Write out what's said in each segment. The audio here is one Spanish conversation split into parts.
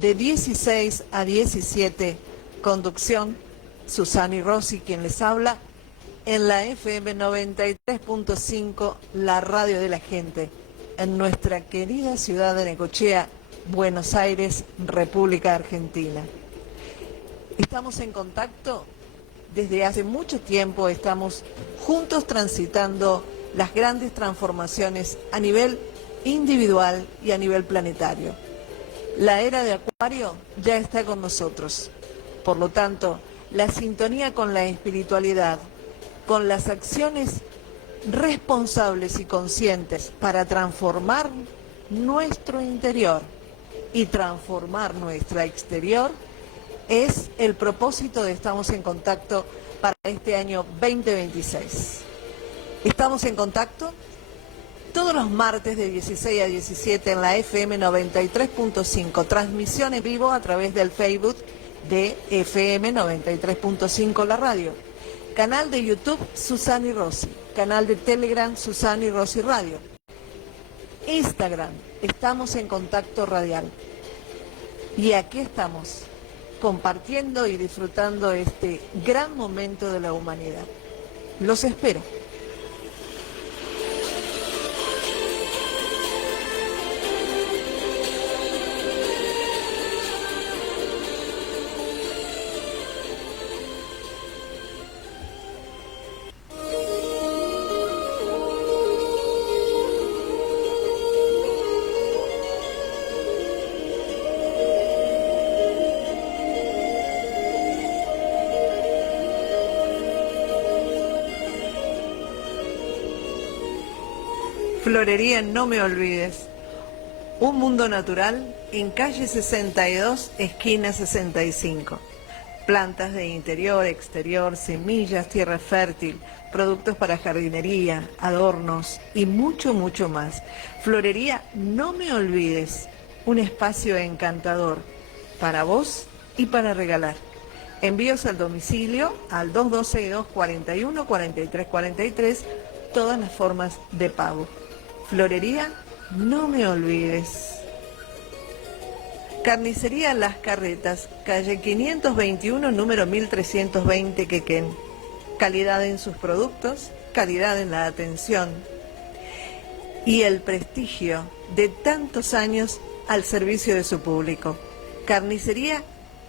de 16 a 17. Conducción, Susana Rossi, quien les habla, en la FM 93.5, la radio de la gente, en nuestra querida ciudad de Necochea, Buenos Aires, República Argentina. Estamos en contacto desde hace mucho tiempo, estamos juntos transitando las grandes transformaciones a nivel individual y a nivel planetario. La era de Acuario ya está con nosotros. Por lo tanto, la sintonía con la espiritualidad, con las acciones responsables y conscientes para transformar nuestro interior y transformar nuestra exterior, es el propósito de Estamos en Contacto para este año 2026. Estamos en contacto todos los martes de 16 a 17 en la FM 93.5, transmisión en vivo a través del Facebook de FM 93.5 la radio, canal de YouTube Susana Rossi, canal de Telegram Susana Rossi Radio, Instagram Estamos en Contacto Radial. Y aquí estamos, compartiendo y disfrutando este gran momento de la humanidad. Los espero. Florería No Me Olvides, un mundo natural en calle 62, esquina 65. Plantas de interior, exterior, semillas, tierra fértil, productos para jardinería, adornos y mucho, mucho más. Florería No Me Olvides, un espacio encantador para vos y para regalar. Envíos al domicilio al 2262 41 43 43, todas las formas de pago. Florería No Me Olvides. Carnicería Las Carretas, calle 521, número 1320, Quequén. Calidad en sus productos, calidad en la atención y el prestigio de tantos años al servicio de su público. Carnicería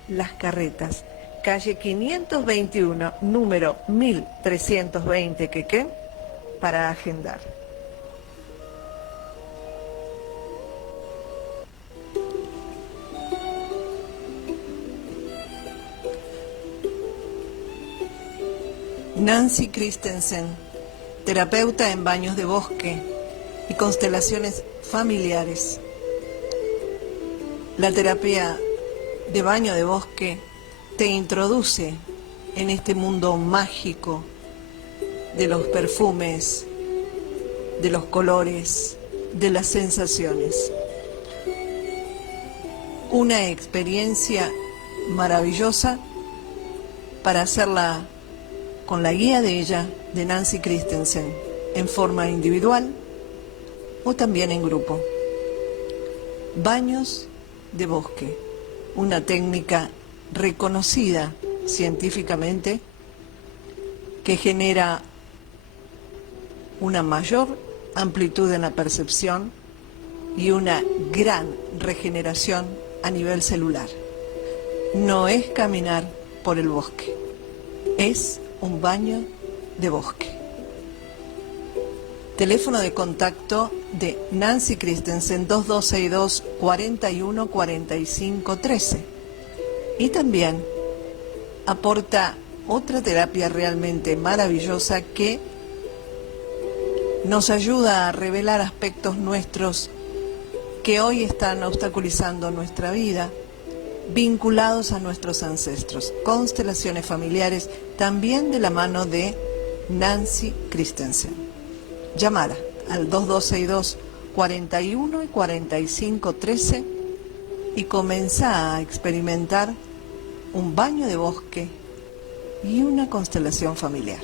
Las Carretas, calle 521, número 1320, Quequén, para agendar. Nancy Christensen, terapeuta en baños de bosque y constelaciones familiares. La terapia de baño de bosque te introduce en este mundo mágico de los perfumes, de los colores, de las sensaciones. Una experiencia maravillosa para hacerla con la guía de ella, de Nancy Christensen, en forma individual o también en grupo. Baños de bosque, una técnica reconocida científicamente que genera una mayor amplitud en la percepción y una gran regeneración a nivel celular. No es caminar por el bosque, es un baño de bosque. Teléfono de contacto de Nancy Christensen 2262 41 45 13. Y también aporta otra terapia realmente maravillosa que nos ayuda a revelar aspectos nuestros que hoy están obstaculizando nuestra vida, vinculados a nuestros ancestros. Constelaciones familiares, también de la mano de Nancy Christensen. Llámala al 2262 41 y 45 13 y comenzá a experimentar un baño de bosque y una constelación familiar.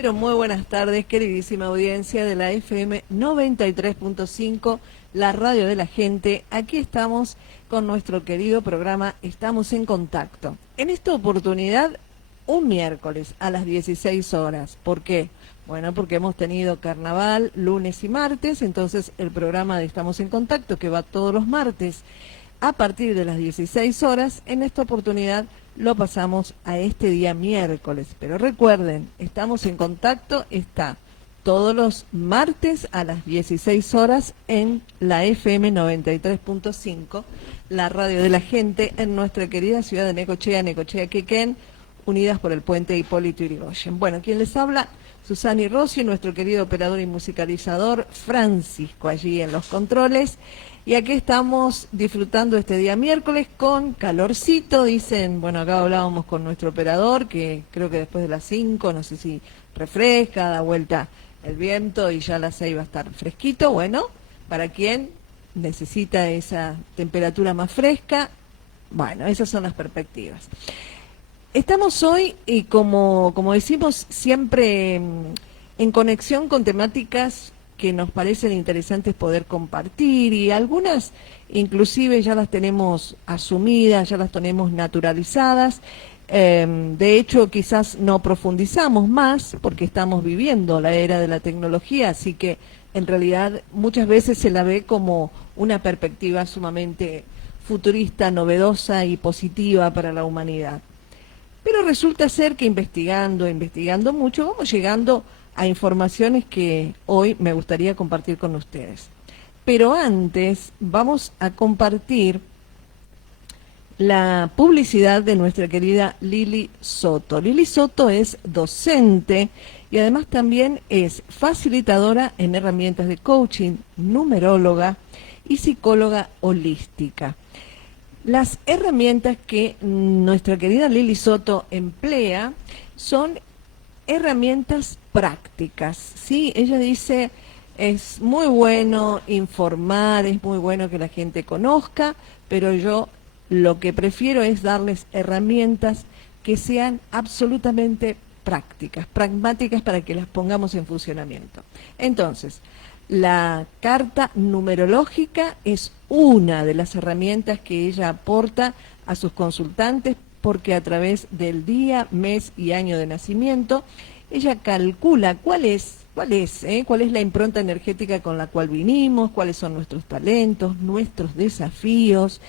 Pero muy buenas tardes, queridísima audiencia de la FM 93.5, la radio de la gente. Aquí estamos con nuestro querido programa Estamos en Contacto. En esta oportunidad, un miércoles a las 16 horas. ¿Por qué? Bueno, porque hemos tenido carnaval lunes y martes, entonces el programa de Estamos en Contacto, que va todos los martes a partir de las 16 horas, en esta oportunidad lo pasamos a este día miércoles. Pero recuerden, Estamos en Contacto está todos los martes a las 16 horas en la FM 93.5, la radio de la gente, en nuestra querida ciudad de Necochea, Quequén, unidas por el puente Hipólito Yrigoyen. Bueno, quien les habla, Susana Rossi, nuestro querido operador y musicalizador Francisco, allí en los controles. Y aquí estamos disfrutando este día miércoles con calorcito, dicen. Bueno, acá hablábamos con nuestro operador, que creo que después de las 5, no sé si refresca, da vuelta el viento y ya a las 6 va a estar fresquito. Bueno, para quien necesita esa temperatura más fresca, bueno, esas son las perspectivas. Estamos hoy, y como decimos siempre, en conexión con temáticas que nos parecen interesantes poder compartir, y algunas inclusive ya las tenemos asumidas, ya las tenemos naturalizadas. De hecho, quizás no profundizamos más porque estamos viviendo la era de la tecnología, así que en realidad muchas veces se la ve como una perspectiva sumamente futurista, novedosa y positiva para la humanidad. Pero resulta ser que investigando mucho, vamos llegando a informaciones que hoy me gustaría compartir con ustedes. Pero antes vamos a compartir la publicidad de nuestra querida Lili Soto. Lili Soto es docente y además también es facilitadora en herramientas de coaching, numeróloga y psicóloga holística. Las herramientas que nuestra querida Lili Soto emplea son herramientas prácticas, ¿sí? Ella dice, es muy bueno informar, es muy bueno que la gente conozca, pero yo lo que prefiero es darles herramientas que sean absolutamente prácticas, pragmáticas, para que las pongamos en funcionamiento. Entonces, la carta numerológica es una de las herramientas que ella aporta a sus consultantes, porque a través del día, mes y año de nacimiento, ella calcula cuál es la impronta energética con la cual vinimos, cuáles son nuestros talentos, nuestros desafíos,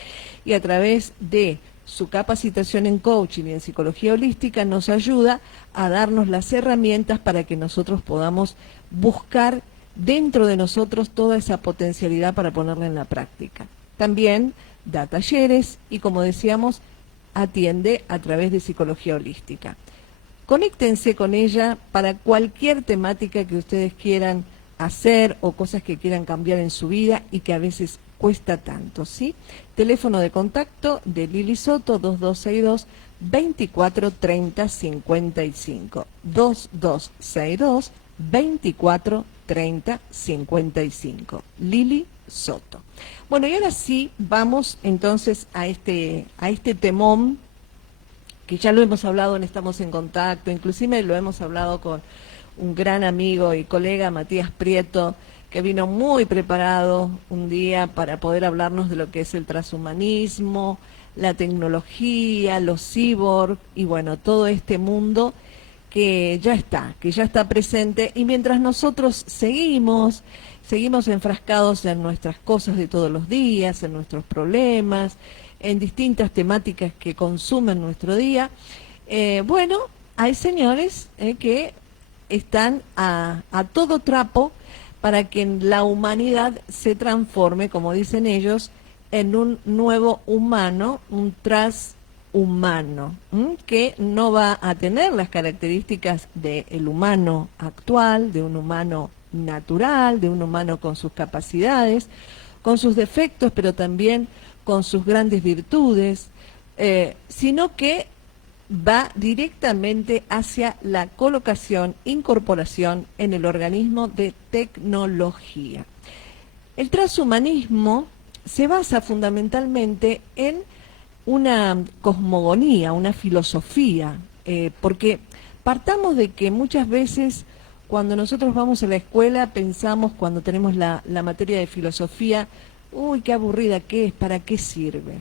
y a través de su capacitación en coaching y en psicología holística nos ayuda a darnos las herramientas para que nosotros podamos buscar dentro de nosotros toda esa potencialidad para ponerla en la práctica. También da talleres y, como decíamos, atiende a través de psicología holística. Conéctense con ella para cualquier temática que ustedes quieran hacer o cosas que quieran cambiar en su vida y que a veces cuesta tanto, ¿sí? Teléfono de contacto de Lili Soto, 2262 2430 55. 2262 2430 55. Lili Soto. Bueno, y ahora sí, vamos entonces a este temón, que ya lo hemos hablado en Estamos en Contacto, inclusive lo hemos hablado con un gran amigo y colega, Matías Prieto, que vino muy preparado un día para poder hablarnos de lo que es el transhumanismo, la tecnología, los cyborg, y bueno, todo este mundo que ya está presente, y mientras nosotros seguimos enfrascados en nuestras cosas de todos los días, en nuestros problemas, en distintas temáticas que consumen nuestro día, bueno, hay señores que están a todo trapo para que la humanidad se transforme, como dicen ellos, en un nuevo humano, un transhumano, que no va a tener las características del humano actual, de un humano natural, de un humano con sus capacidades, con sus defectos, pero también con sus grandes virtudes, sino que va directamente hacia la colocación, incorporación en el organismo de tecnología. El transhumanismo se basa fundamentalmente en una cosmogonía, una filosofía, porque Partamos de que muchas veces cuando nosotros vamos a la escuela pensamos, cuando tenemos la materia de filosofía, uy, qué aburrida que es, ¿para qué sirve?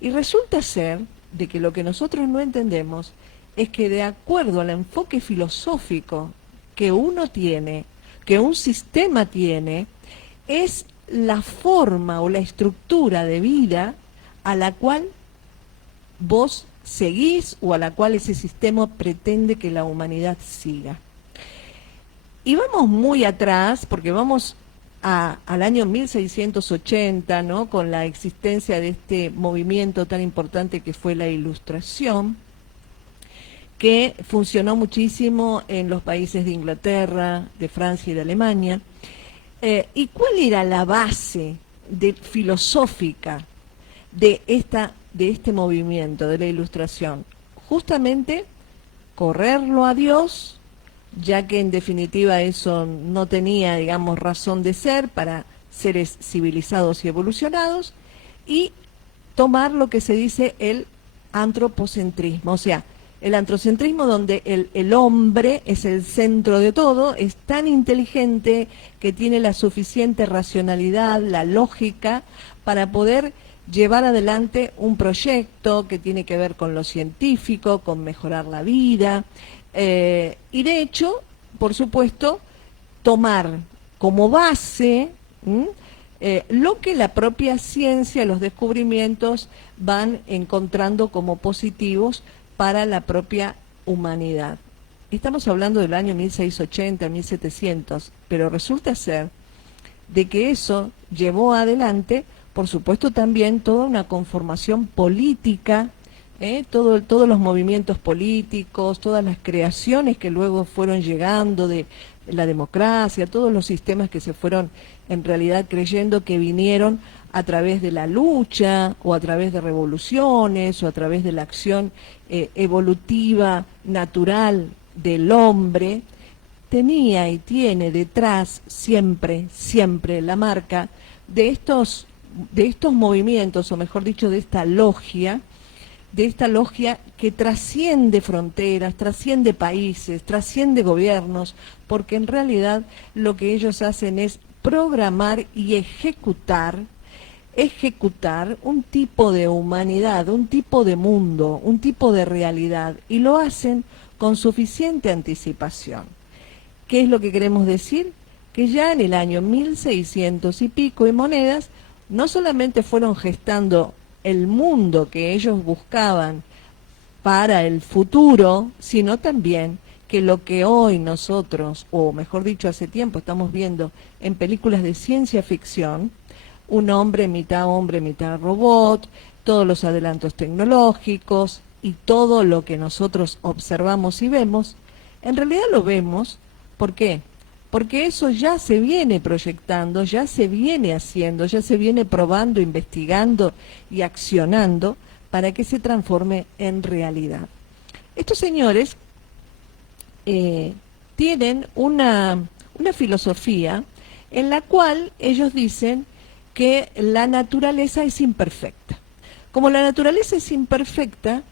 Y resulta ser de que lo que nosotros no entendemos es que de acuerdo al enfoque filosófico que uno tiene, que un sistema tiene, es la forma o la estructura de vida a la cual vos seguís o a la cual ese sistema pretende que la humanidad siga. Y vamos muy atrás, porque vamos al año 1680, ¿no? Con la existencia de este movimiento tan importante que fue la Ilustración, que funcionó muchísimo en los países de Inglaterra, de Francia y de Alemania. ¿Y cuál era la base filosófica de este movimiento, de la Ilustración? Justamente correrlo a Dios, ya que en definitiva eso no tenía, digamos, razón de ser para seres civilizados y evolucionados, y tomar lo que se dice el antropocentrismo, o sea, el antropocentrismo donde el hombre es el centro de todo, es tan inteligente que tiene la suficiente racionalidad, la lógica, para poder llevar adelante un proyecto que tiene que ver con lo científico, con mejorar la vida, y de hecho, por supuesto, tomar como base lo que la propia ciencia, los descubrimientos van encontrando como positivos para la propia humanidad. Estamos hablando del año 1680, 1700, pero resulta ser de que eso llevó adelante, por supuesto, también toda una conformación política, todos los movimientos políticos, todas las creaciones que luego fueron llegando de la democracia, todos los sistemas que se fueron en realidad creyendo que vinieron a través de la lucha o a través de revoluciones o a través de la acción evolutiva natural del hombre, tenía y tiene detrás siempre la marca de estos movimientos, o mejor dicho, de esta logia que trasciende fronteras, trasciende países, trasciende gobiernos, porque en realidad lo que ellos hacen es programar y ejecutar un tipo de humanidad, un tipo de mundo, un tipo de realidad, y lo hacen con suficiente anticipación. ¿Qué es lo que queremos decir? Que ya en el año 1600 y pico y monedas, no solamente fueron gestando el mundo que ellos buscaban para el futuro, sino también que lo que hoy nosotros, o mejor dicho hace tiempo, estamos viendo en películas de ciencia ficción, un hombre, mitad robot, todos los adelantos tecnológicos y todo lo que nosotros observamos y vemos, en realidad lo vemos, ¿por qué? Porque eso ya se viene proyectando, ya se viene haciendo, ya se viene probando, investigando y accionando para que se transforme en realidad. Estos señores tienen una filosofía en la cual ellos dicen que la naturaleza es imperfecta. Como la naturaleza es imperfecta,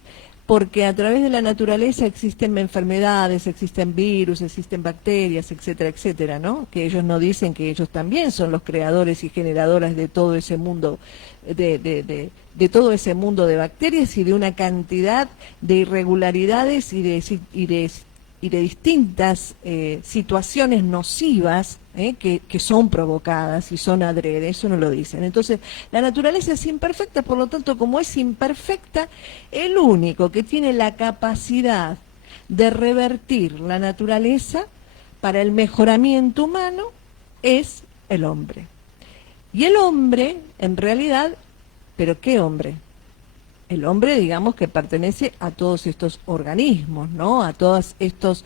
porque a través de la naturaleza existen enfermedades, existen virus, existen bacterias, etcétera, etcétera, ¿no? Que ellos no dicen que ellos también son los creadores y generadores de todo ese mundo, de todo ese mundo de bacterias y de una cantidad de irregularidades y de distintas situaciones nocivas que son provocadas y son adrede, eso no lo dicen. Entonces, la naturaleza es imperfecta, por lo tanto, como es imperfecta, el único que tiene la capacidad de revertir la naturaleza para el mejoramiento humano es el hombre. Y el hombre, en realidad, ¿pero qué hombre? El hombre, digamos, que pertenece a todos estos organismos, ¿no? A todos estos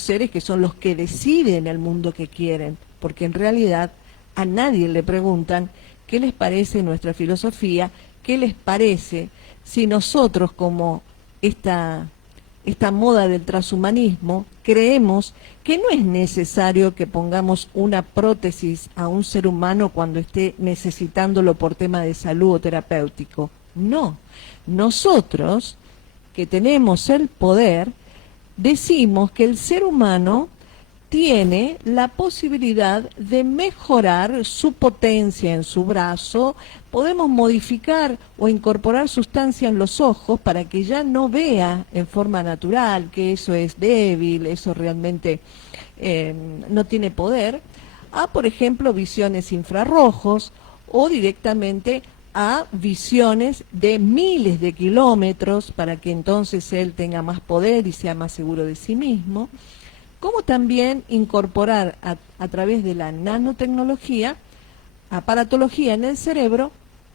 seres que son los que deciden el mundo que quieren, porque en realidad a nadie le preguntan qué les parece nuestra filosofía, qué les parece si nosotros, como esta moda del transhumanismo, creemos que no es necesario que pongamos una prótesis a un ser humano cuando esté necesitándolo por tema de salud o terapéutico. No, nosotros que tenemos el poder decimos que el ser humano tiene la posibilidad de mejorar su potencia en su brazo, podemos modificar o incorporar sustancia en los ojos para que ya no vea en forma natural que eso es débil, eso realmente no tiene poder, a por ejemplo visiones infrarrojos o directamente a visiones de miles de kilómetros para que entonces él tenga más poder y sea más seguro de sí mismo, como también incorporar a través de la nanotecnología aparatología en el cerebro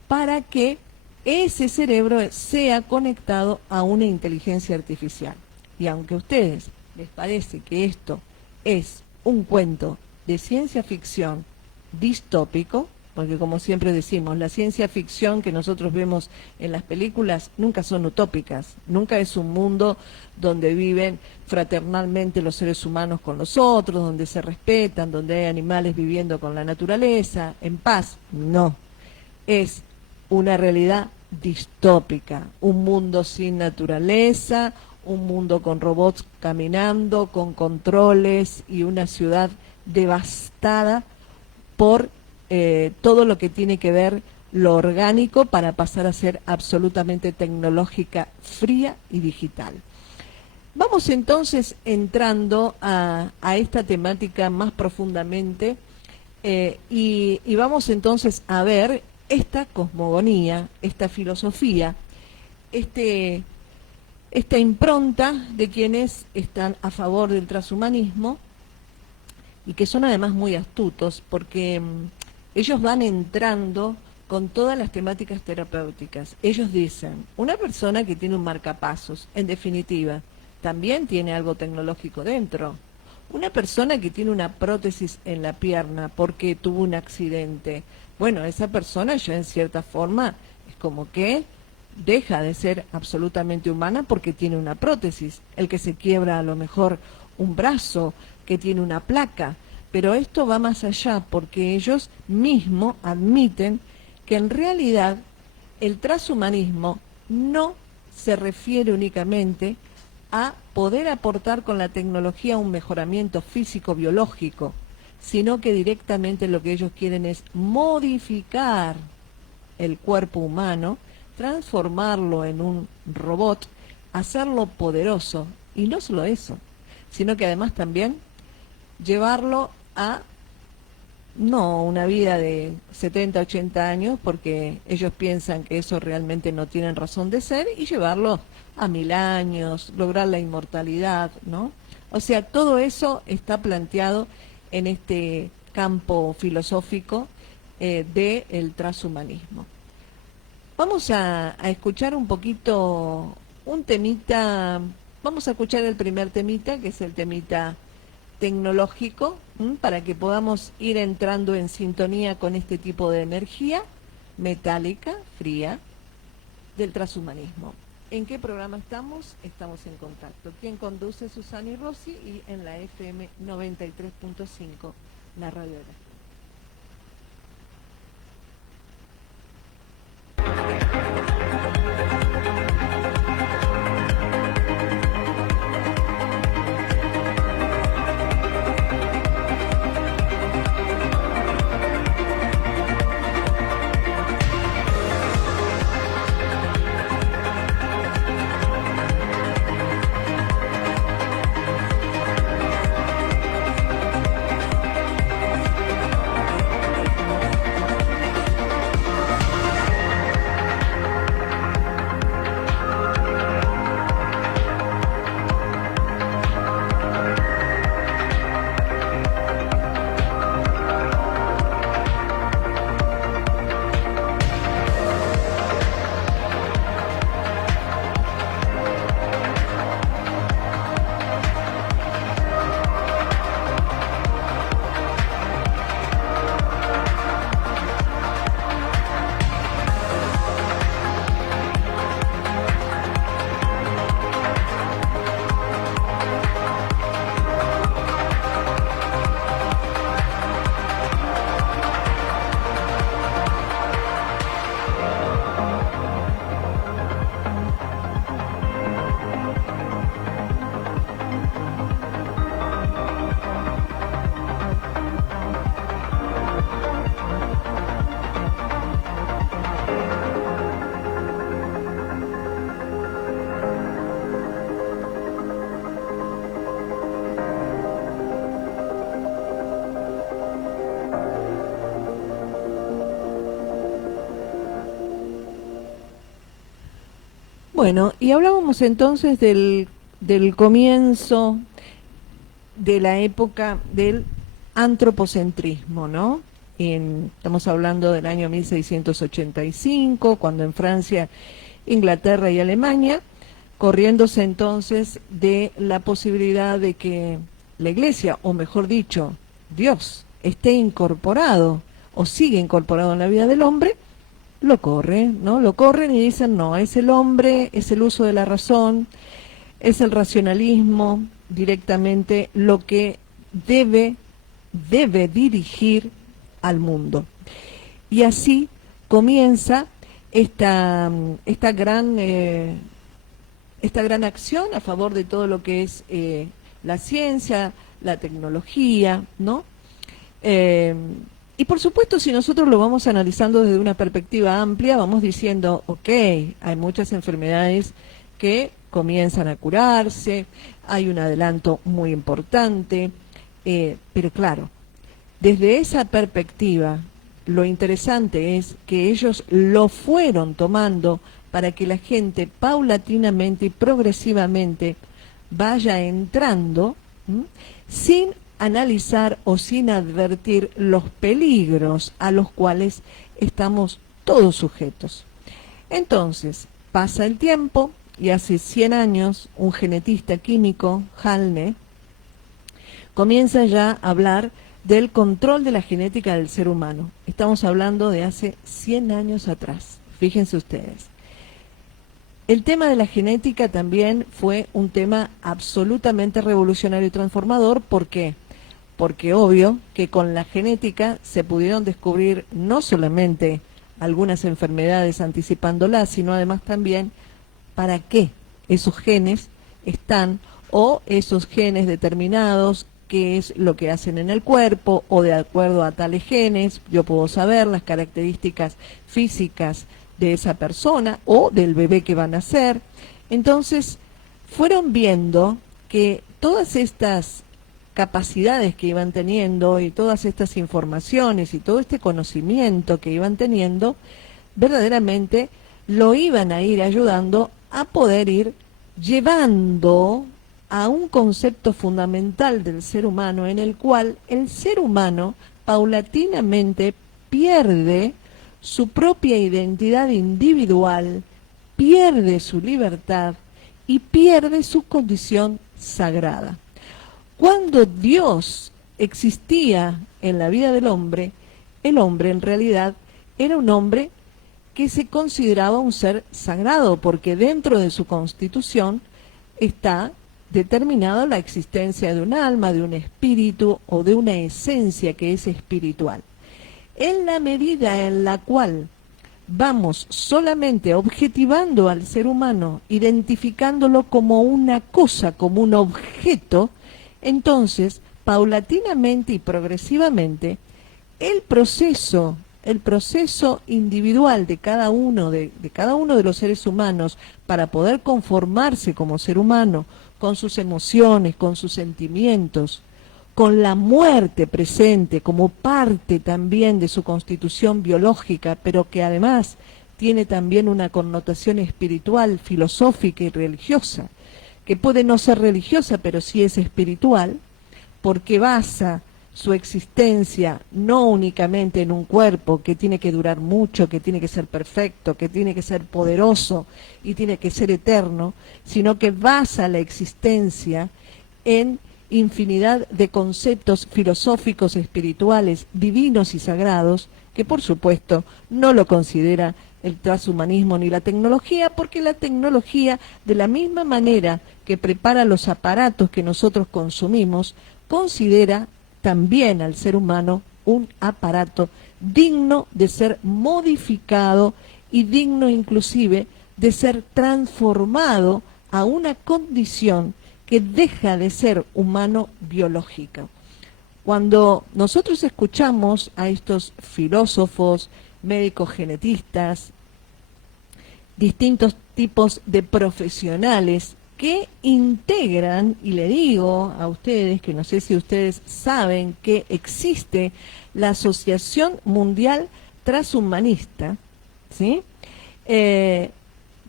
para que ese cerebro sea conectado a una inteligencia artificial. Y aunque a ustedes les parece que esto es un cuento de ciencia ficción distópico, porque como siempre decimos, la ciencia ficción que nosotros vemos en las películas nunca son utópicas, nunca es un mundo donde viven fraternalmente los seres humanos con los otros, donde se respetan, donde hay animales viviendo con la naturaleza, en paz. No, es una realidad distópica, un mundo sin naturaleza, un mundo con robots caminando, con controles y una ciudad devastada por todo lo que tiene que ver lo orgánico para pasar a ser absolutamente tecnológica, fría y digital. Vamos entonces entrando a esta temática más profundamente y vamos entonces a ver esta cosmogonía, esta filosofía, esta impronta de quienes están a favor del transhumanismo y que son además muy astutos porque ellos van entrando con todas las temáticas terapéuticas. Ellos dicen, una persona que tiene un marcapasos, en definitiva, también tiene algo tecnológico dentro. Una persona que tiene una prótesis en la pierna porque tuvo un accidente, bueno, esa persona ya en cierta forma es como que deja de ser absolutamente humana porque tiene una prótesis. El que se quiebra a lo mejor un brazo, que tiene una placa, pero esto va más allá porque ellos mismos admiten que en realidad el transhumanismo no se refiere únicamente a poder aportar con la tecnología un mejoramiento físico-biológico, sino que directamente lo que ellos quieren es modificar el cuerpo humano, transformarlo en un robot, hacerlo poderoso, y no solo eso, sino que además también llevarlo a no una vida de 70, 80 años, porque ellos piensan que eso realmente no tienen razón de ser, y llevarlo a 1000 años, lograr la inmortalidad, ¿no? O sea, todo eso está planteado en este campo filosófico del transhumanismo. Vamos a escuchar un poquito, un temita, vamos a escuchar el primer temita, que es el temita tecnológico, para que podamos ir entrando en sintonía con este tipo de energía metálica, fría, del transhumanismo. ¿En qué programa estamos? Estamos en contacto. ¿Quién conduce? Susana y Rossi, y en la FM 93.5, la radio de la gente. Bueno, y hablábamos entonces del comienzo de la época del antropocentrismo, ¿no? Estamos hablando del año 1685, cuando en Francia, Inglaterra y Alemania, corriéndose entonces de la posibilidad de que la Iglesia, o mejor dicho, Dios, esté incorporado o sigue incorporado en la vida del hombre, lo corren, ¿no? Lo corren y dicen, no, es el hombre, es el uso de la razón, es el racionalismo directamente lo que debe dirigir al mundo. Y así comienza esta gran acción a favor de todo lo que es la ciencia, la tecnología, ¿no? Y por supuesto, si nosotros lo vamos analizando desde una perspectiva amplia, vamos diciendo, ok, hay muchas enfermedades que comienzan a curarse, hay un adelanto muy importante, pero claro, desde esa perspectiva, lo interesante es que ellos lo fueron tomando para que la gente paulatinamente y progresivamente vaya entrando, sin analizar o sin advertir los peligros a los cuales estamos todos sujetos. Entonces, pasa el tiempo y hace 100 años un genetista químico, Halne, comienza ya a hablar del control de la genética del ser humano. Estamos hablando de hace 100 años atrás, fíjense ustedes. El tema de la genética también fue un tema absolutamente revolucionario y transformador. ¿Por qué? Porque obvio que con la genética se pudieron descubrir no solamente algunas enfermedades anticipándolas, sino además también para qué esos genes están o esos genes determinados, qué es lo que hacen en el cuerpo o de acuerdo a tales genes, yo puedo saber las características físicas de esa persona o del bebé que van a nacer. Entonces, fueron viendo que todas estas capacidades que iban teniendo y todas estas informaciones y todo este conocimiento que iban teniendo, verdaderamente lo iban a ir ayudando a poder ir llevando a un concepto fundamental del ser humano en el cual el ser humano paulatinamente pierde su propia identidad individual, pierde su libertad y pierde su condición sagrada. Cuando Dios existía en la vida del hombre, el hombre en realidad era un hombre que se consideraba un ser sagrado, porque dentro de su constitución está determinada la existencia de un alma, de un espíritu o de una esencia que es espiritual. En la medida en la cual vamos solamente objetivando al ser humano, identificándolo como una cosa, como un objeto, entonces, paulatinamente y progresivamente, el proceso individual de cada uno de los seres humanos para poder conformarse como ser humano, con sus emociones, con sus sentimientos, con la muerte presente como parte también de su constitución biológica, pero que además tiene también una connotación espiritual, filosófica y religiosa, que puede no ser religiosa, pero sí es espiritual, porque basa su existencia no únicamente en un cuerpo que tiene que durar mucho, que tiene que ser perfecto, que tiene que ser poderoso y tiene que ser eterno, sino que basa la existencia en infinidad de conceptos filosóficos, espirituales, divinos y sagrados, que por supuesto no lo considera el transhumanismo ni la tecnología, porque la tecnología, de la misma manera que prepara los aparatos que nosotros consumimos, considera también al ser humano un aparato digno de ser modificado y digno inclusive de ser transformado a una condición que deja de ser humano biológica. Cuando nosotros escuchamos a estos filósofos, médicos genetistas, distintos tipos de profesionales que integran, y le digo a ustedes, que no sé si ustedes saben que existe la Asociación Mundial Transhumanista, ¿sí? Que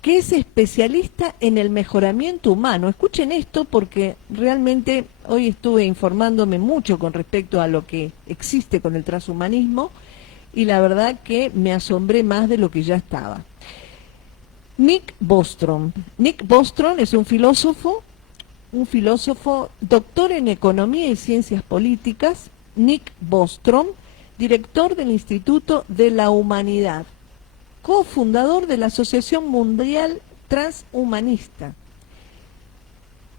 que es especialista en el mejoramiento humano. Escuchen esto porque realmente hoy estuve informándome mucho con respecto a lo que existe con el transhumanismo y la verdad que me asombré más de lo que ya estaba. Nick Bostrom. Nick Bostrom es un filósofo doctor en Economía y Ciencias Políticas. Nick Bostrom, director del Instituto de la Humanidad, cofundador de la Asociación Mundial Transhumanista.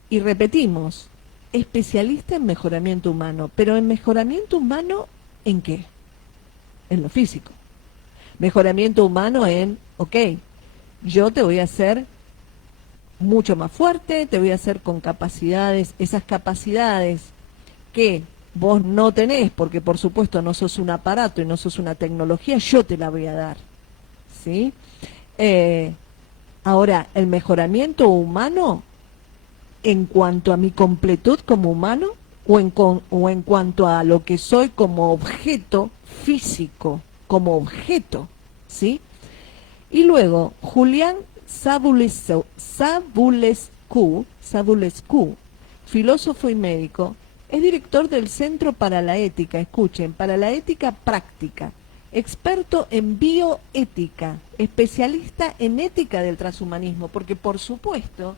Y repetimos, especialista en mejoramiento humano. ¿Pero en mejoramiento humano en qué? En lo físico. Mejoramiento humano en, ok, yo te voy a hacer mucho más fuerte, te voy a hacer con capacidades, esas capacidades que vos no tenés, porque por supuesto no sos un aparato y no sos una tecnología, yo te la voy a dar. ¿Sí? Ahora, el mejoramiento humano en cuanto a mi completud como humano o en cuanto a lo que soy como objeto físico, como objeto, ¿sí? Y luego, Julián Savulescu, filósofo y médico, es director del Centro para la Ética, escuchen, para la ética práctica, experto en bioética, especialista en ética del transhumanismo, porque por supuesto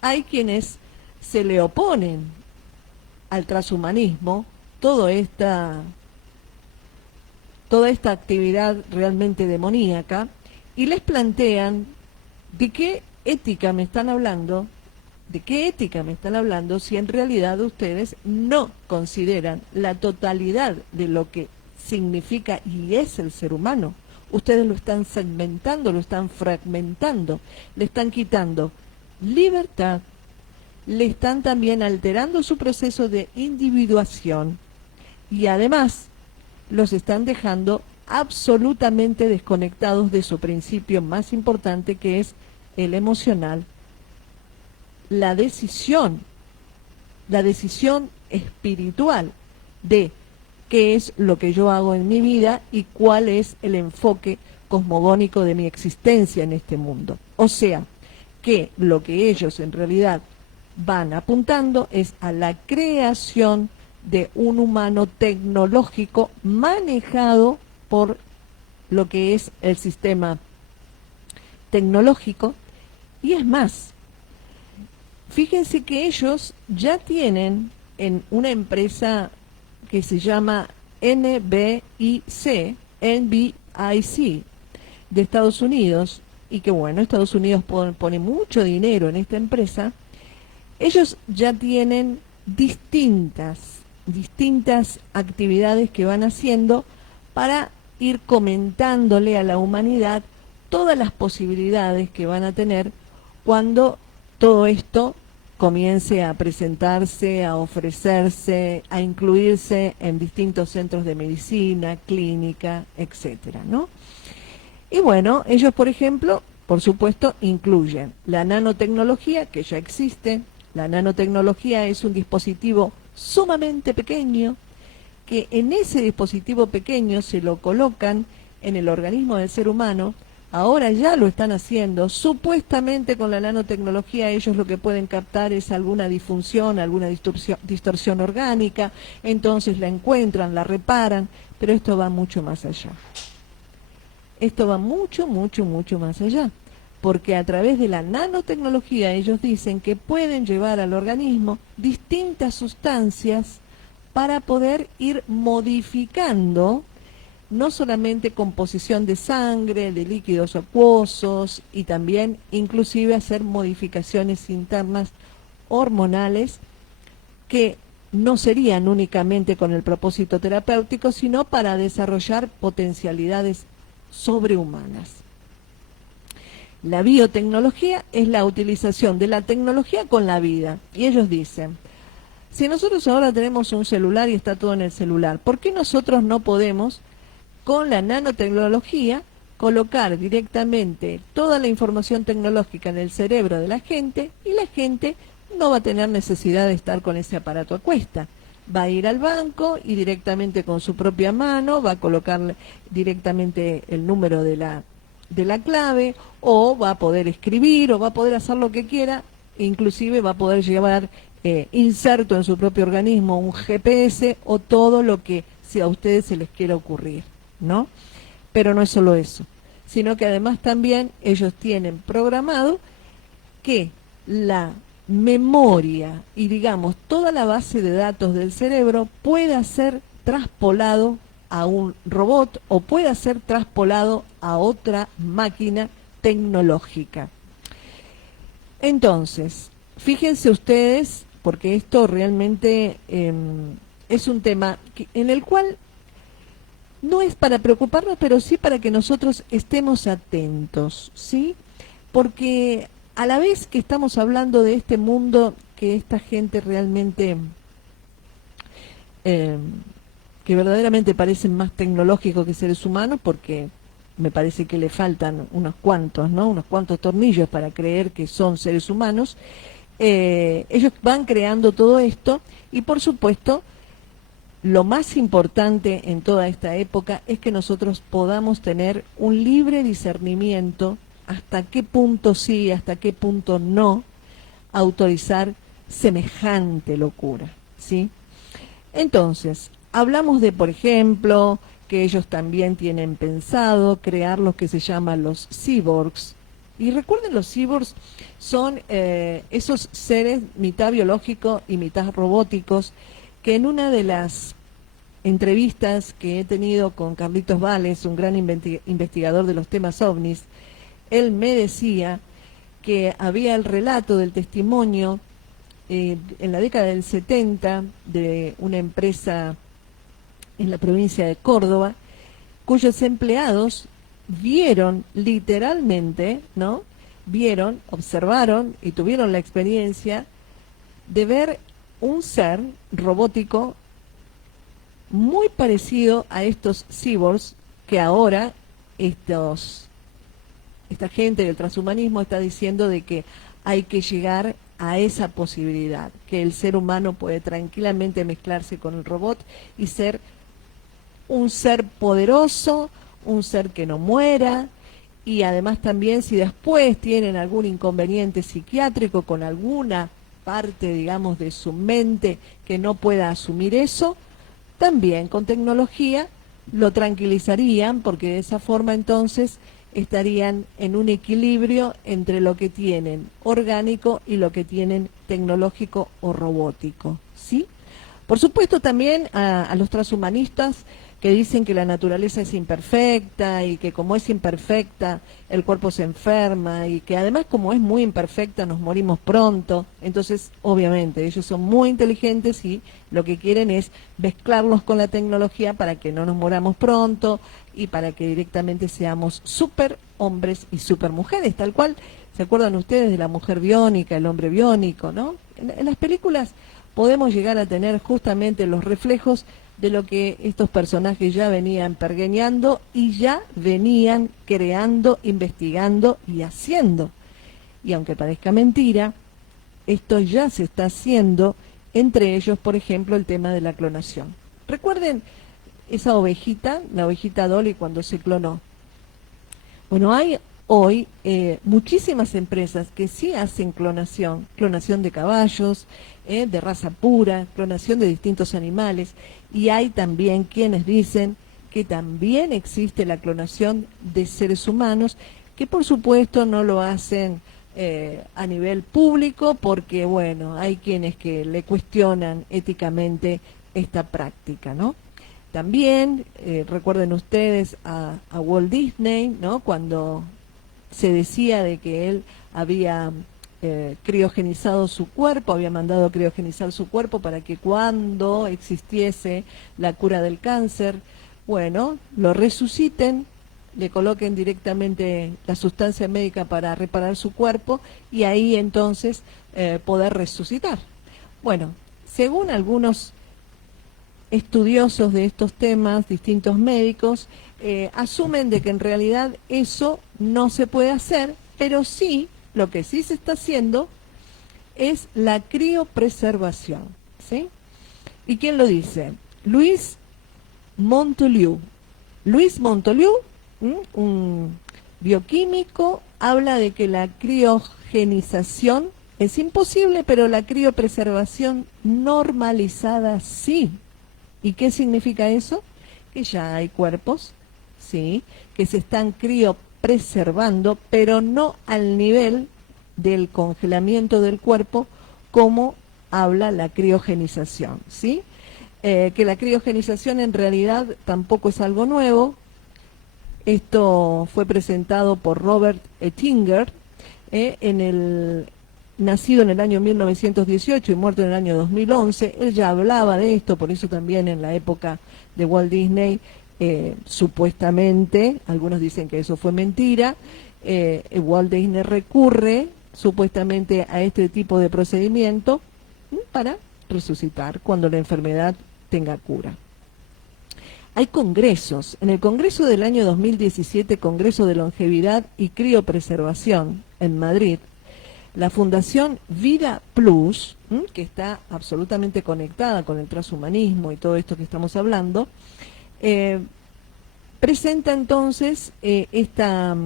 hay quienes se le oponen al transhumanismo, toda esta actividad realmente demoníaca, y les plantean de qué ética me están hablando, si en realidad ustedes no consideran la totalidad de lo que significa y es el ser humano. Ustedes lo están segmentando, lo están fragmentando, le están quitando libertad, le están también alterando su proceso de individuación y además los están dejando absolutamente desconectados de su principio más importante, que es el emocional, la decisión espiritual de qué es lo que yo hago en mi vida y cuál es el enfoque cosmogónico de mi existencia en este mundo. O sea, que lo que ellos en realidad van apuntando es a la creación de un humano tecnológico manejado por lo que es el sistema tecnológico. Y es más, fíjense que ellos ya tienen en una empresa que se llama NBIC, de Estados Unidos, y que bueno, Estados Unidos pone mucho dinero en esta empresa. Ellos ya tienen distintas actividades que van haciendo para ir comentándole a la humanidad todas las posibilidades que van a tener cuando todo esto comience a presentarse, a ofrecerse, a incluirse en distintos centros de medicina, clínica, etcétera, ¿no? Y bueno, ellos, por ejemplo, por supuesto, incluyen la nanotecnología, que ya existe. La nanotecnología es un dispositivo sumamente pequeño, que en ese dispositivo pequeño se lo colocan en el organismo del ser humano. Ahora ya lo están haciendo, supuestamente con la nanotecnología ellos lo que pueden captar es alguna disfunción, alguna distorsión orgánica, entonces la encuentran, la reparan, pero esto va mucho más allá. Esto va mucho más allá, porque a través de la nanotecnología ellos dicen que pueden llevar al organismo distintas sustancias para poder ir modificando no solamente composición de sangre, de líquidos acuosos y también inclusive hacer modificaciones internas hormonales que no serían únicamente con el propósito terapéutico, sino para desarrollar potencialidades sobrehumanas. La biotecnología es la utilización de la tecnología con la vida. Y ellos dicen, si nosotros ahora tenemos un celular y está todo en el celular, ¿por qué nosotros no podemos con la nanotecnología colocar directamente toda la información tecnológica en el cerebro de la gente y la gente no va a tener necesidad de estar con ese aparato a cuesta? Va a ir al banco y directamente con su propia mano va a colocar directamente el número de la de la clave, o va a poder escribir, o va a poder hacer lo que quiera, inclusive va a poder llevar inserto en su propio organismo un GPS o todo lo que si a ustedes se les quiera ocurrir, ¿no? Pero no es solo eso, sino que además también ellos tienen programado que la memoria y digamos toda la base de datos del cerebro pueda ser traspolado a un robot o pueda ser traspolado a otra máquina tecnológica. Entonces, fíjense ustedes, porque esto realmente es un tema en el cual no es para preocuparnos, pero sí para que nosotros estemos atentos, ¿sí? Porque a la vez que estamos hablando de este mundo que esta gente realmente, que verdaderamente parecen más tecnológicos que seres humanos, porque me parece que le faltan unos cuantos, ¿no? Unos cuantos tornillos para creer que son seres humanos, ellos van creando todo esto y por supuesto lo más importante en toda esta época es que nosotros podamos tener un libre discernimiento hasta qué punto sí, hasta qué punto no autorizar semejante locura, ¿sí? Entonces, hablamos de, por ejemplo, que ellos también tienen pensado crear lo que se llaman los cyborgs. Y recuerden, los cyborgs son esos seres mitad biológicos y mitad robóticos que en una de las entrevistas que he tenido con Carlitos Vales, un gran investigador de los temas ovnis, él me decía que había el relato del testimonio en la década del 70 de una empresa en la provincia de Córdoba, cuyos empleados vieron literalmente, ¿no? Vieron, observaron y tuvieron la experiencia de ver un ser robótico muy parecido a estos cyborgs que ahora esta gente del transhumanismo está diciendo de que hay que llegar a esa posibilidad, que el ser humano puede tranquilamente mezclarse con el robot y ser un ser poderoso, un ser que no muera, y además también si después tienen algún inconveniente psiquiátrico con alguna parte, digamos, de su mente que no pueda asumir eso, también con tecnología lo tranquilizarían, porque de esa forma entonces estarían en un equilibrio entre lo que tienen orgánico y lo que tienen tecnológico o robótico, ¿sí? Por supuesto también a los transhumanistas que dicen que la naturaleza es imperfecta y que como es imperfecta el cuerpo se enferma y que además como es muy imperfecta nos morimos pronto. Entonces obviamente ellos son muy inteligentes y lo que quieren es mezclarnos con la tecnología para que no nos moramos pronto y para que directamente seamos super hombres y super mujeres, tal cual. ¿Se acuerdan ustedes de la mujer biónica, el hombre biónico, no? En las películas podemos llegar a tener justamente los reflejos de lo que estos personajes ya venían pergeñando y ya venían creando, investigando y haciendo. Y aunque parezca mentira, esto ya se está haciendo, entre ellos, por ejemplo, el tema de la clonación. Recuerden esa ovejita, la ovejita Dolly cuando se clonó. Bueno, hay hoy muchísimas empresas que sí hacen clonación de caballos, de raza pura, clonación de distintos animales, y hay también quienes dicen que también existe la clonación de seres humanos, que por supuesto no lo hacen a nivel público, porque bueno, hay quienes que le cuestionan éticamente esta práctica, ¿no? También recuerden ustedes a Walt Disney, ¿no? Cuando se decía de que él había criogenizado su cuerpo, había mandado criogenizar su cuerpo para que cuando existiese la cura del cáncer, bueno, lo resuciten, le coloquen directamente la sustancia médica para reparar su cuerpo y ahí entonces poder resucitar. Bueno, según algunos estudiosos de estos temas, distintos médicos, asumen de que en realidad eso no se puede hacer, pero sí, lo que sí se está haciendo es la criopreservación, ¿sí? ¿Y quién lo dice? Louis Montoliu. Louis Montoliu, un bioquímico habla de que la criogenización es imposible, pero la criopreservación normalizada sí. ¿Y qué significa eso? Que ya hay cuerpos, sí, que se están criopreservando, pero no al nivel del congelamiento del cuerpo como habla la criogenización, ¿sí? Que la criogenización en realidad tampoco es algo nuevo. Esto fue presentado por Robert Ettinger, nacido en el año 1918 y muerto en el año 2011. Él ya hablaba de esto, por eso también en la época de Walt Disney, supuestamente, algunos dicen que eso fue mentira, Walt Disney recurre supuestamente a este tipo de procedimiento para resucitar cuando la enfermedad tenga cura. Hay congresos. En el Congreso del año 2017, Congreso de Longevidad y Criopreservación en Madrid, la Fundación Vida Plus, que está absolutamente conectada con el transhumanismo y todo esto que estamos hablando, presenta entonces esta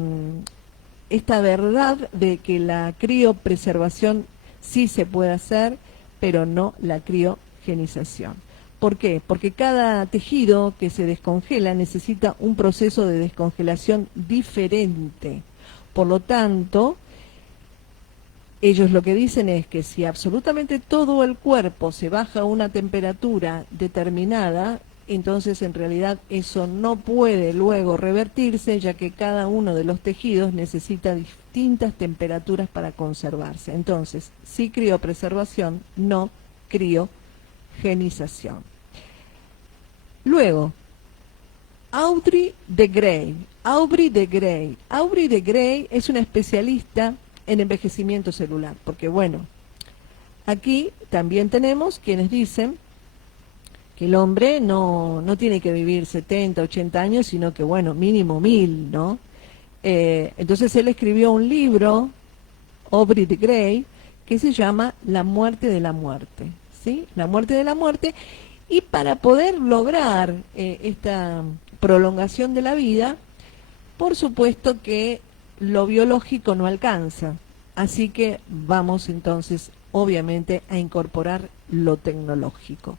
verdad de que la criopreservación sí se puede hacer, pero no la criogenización. ¿Por qué? Porque cada tejido que se descongela necesita un proceso de descongelación diferente. Por lo tanto, ellos lo que dicen es que si absolutamente todo el cuerpo se baja a una temperatura determinada, entonces en realidad eso no puede luego revertirse, ya que cada uno de los tejidos necesita distintas temperaturas para conservarse. Entonces, sí criopreservación, no criogenización. Luego, Audrey de Grey. Aubrey de Grey. Aubrey de Grey es una especialista en envejecimiento celular, porque bueno, aquí también tenemos quienes dicen que el hombre no tiene que vivir 70, 80 años, sino que bueno, mínimo 1000, ¿no? Entonces él escribió un libro, Aubrey de Grey, que se llama La muerte de la muerte, ¿sí? La muerte de la muerte. Y para poder lograr esta prolongación de la vida, por supuesto que lo biológico no alcanza. Así que vamos entonces, obviamente, a incorporar lo tecnológico.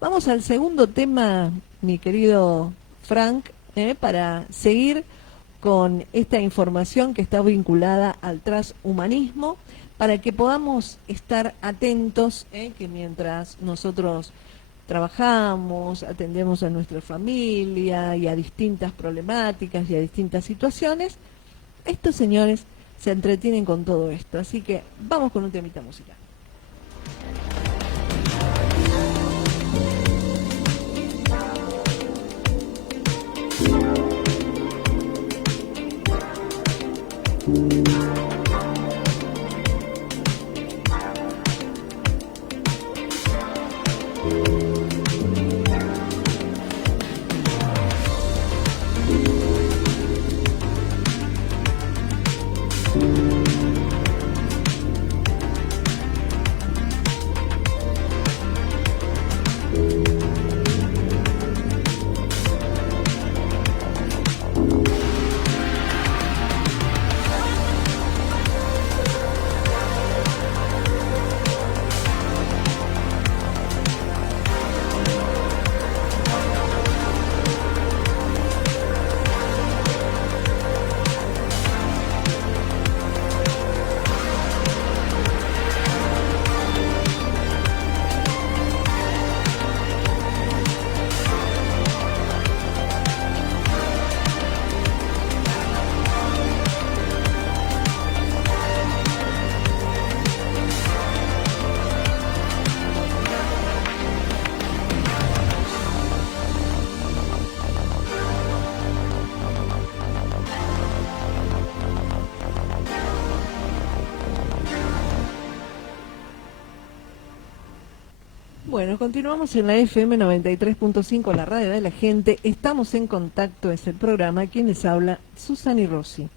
Vamos al segundo tema, mi querido Frank, para seguir con esta información que está vinculada al transhumanismo, para que podamos estar atentos, que mientras nosotros trabajamos, atendemos a nuestra familia y a distintas problemáticas y a distintas situaciones, estos señores se entretienen con todo esto. Así que vamos con un temita musical. Bueno, continuamos en la FM 93.5, la radio de la gente. Estamos en contacto, es el programa. Quien les habla, Susana y Rossi.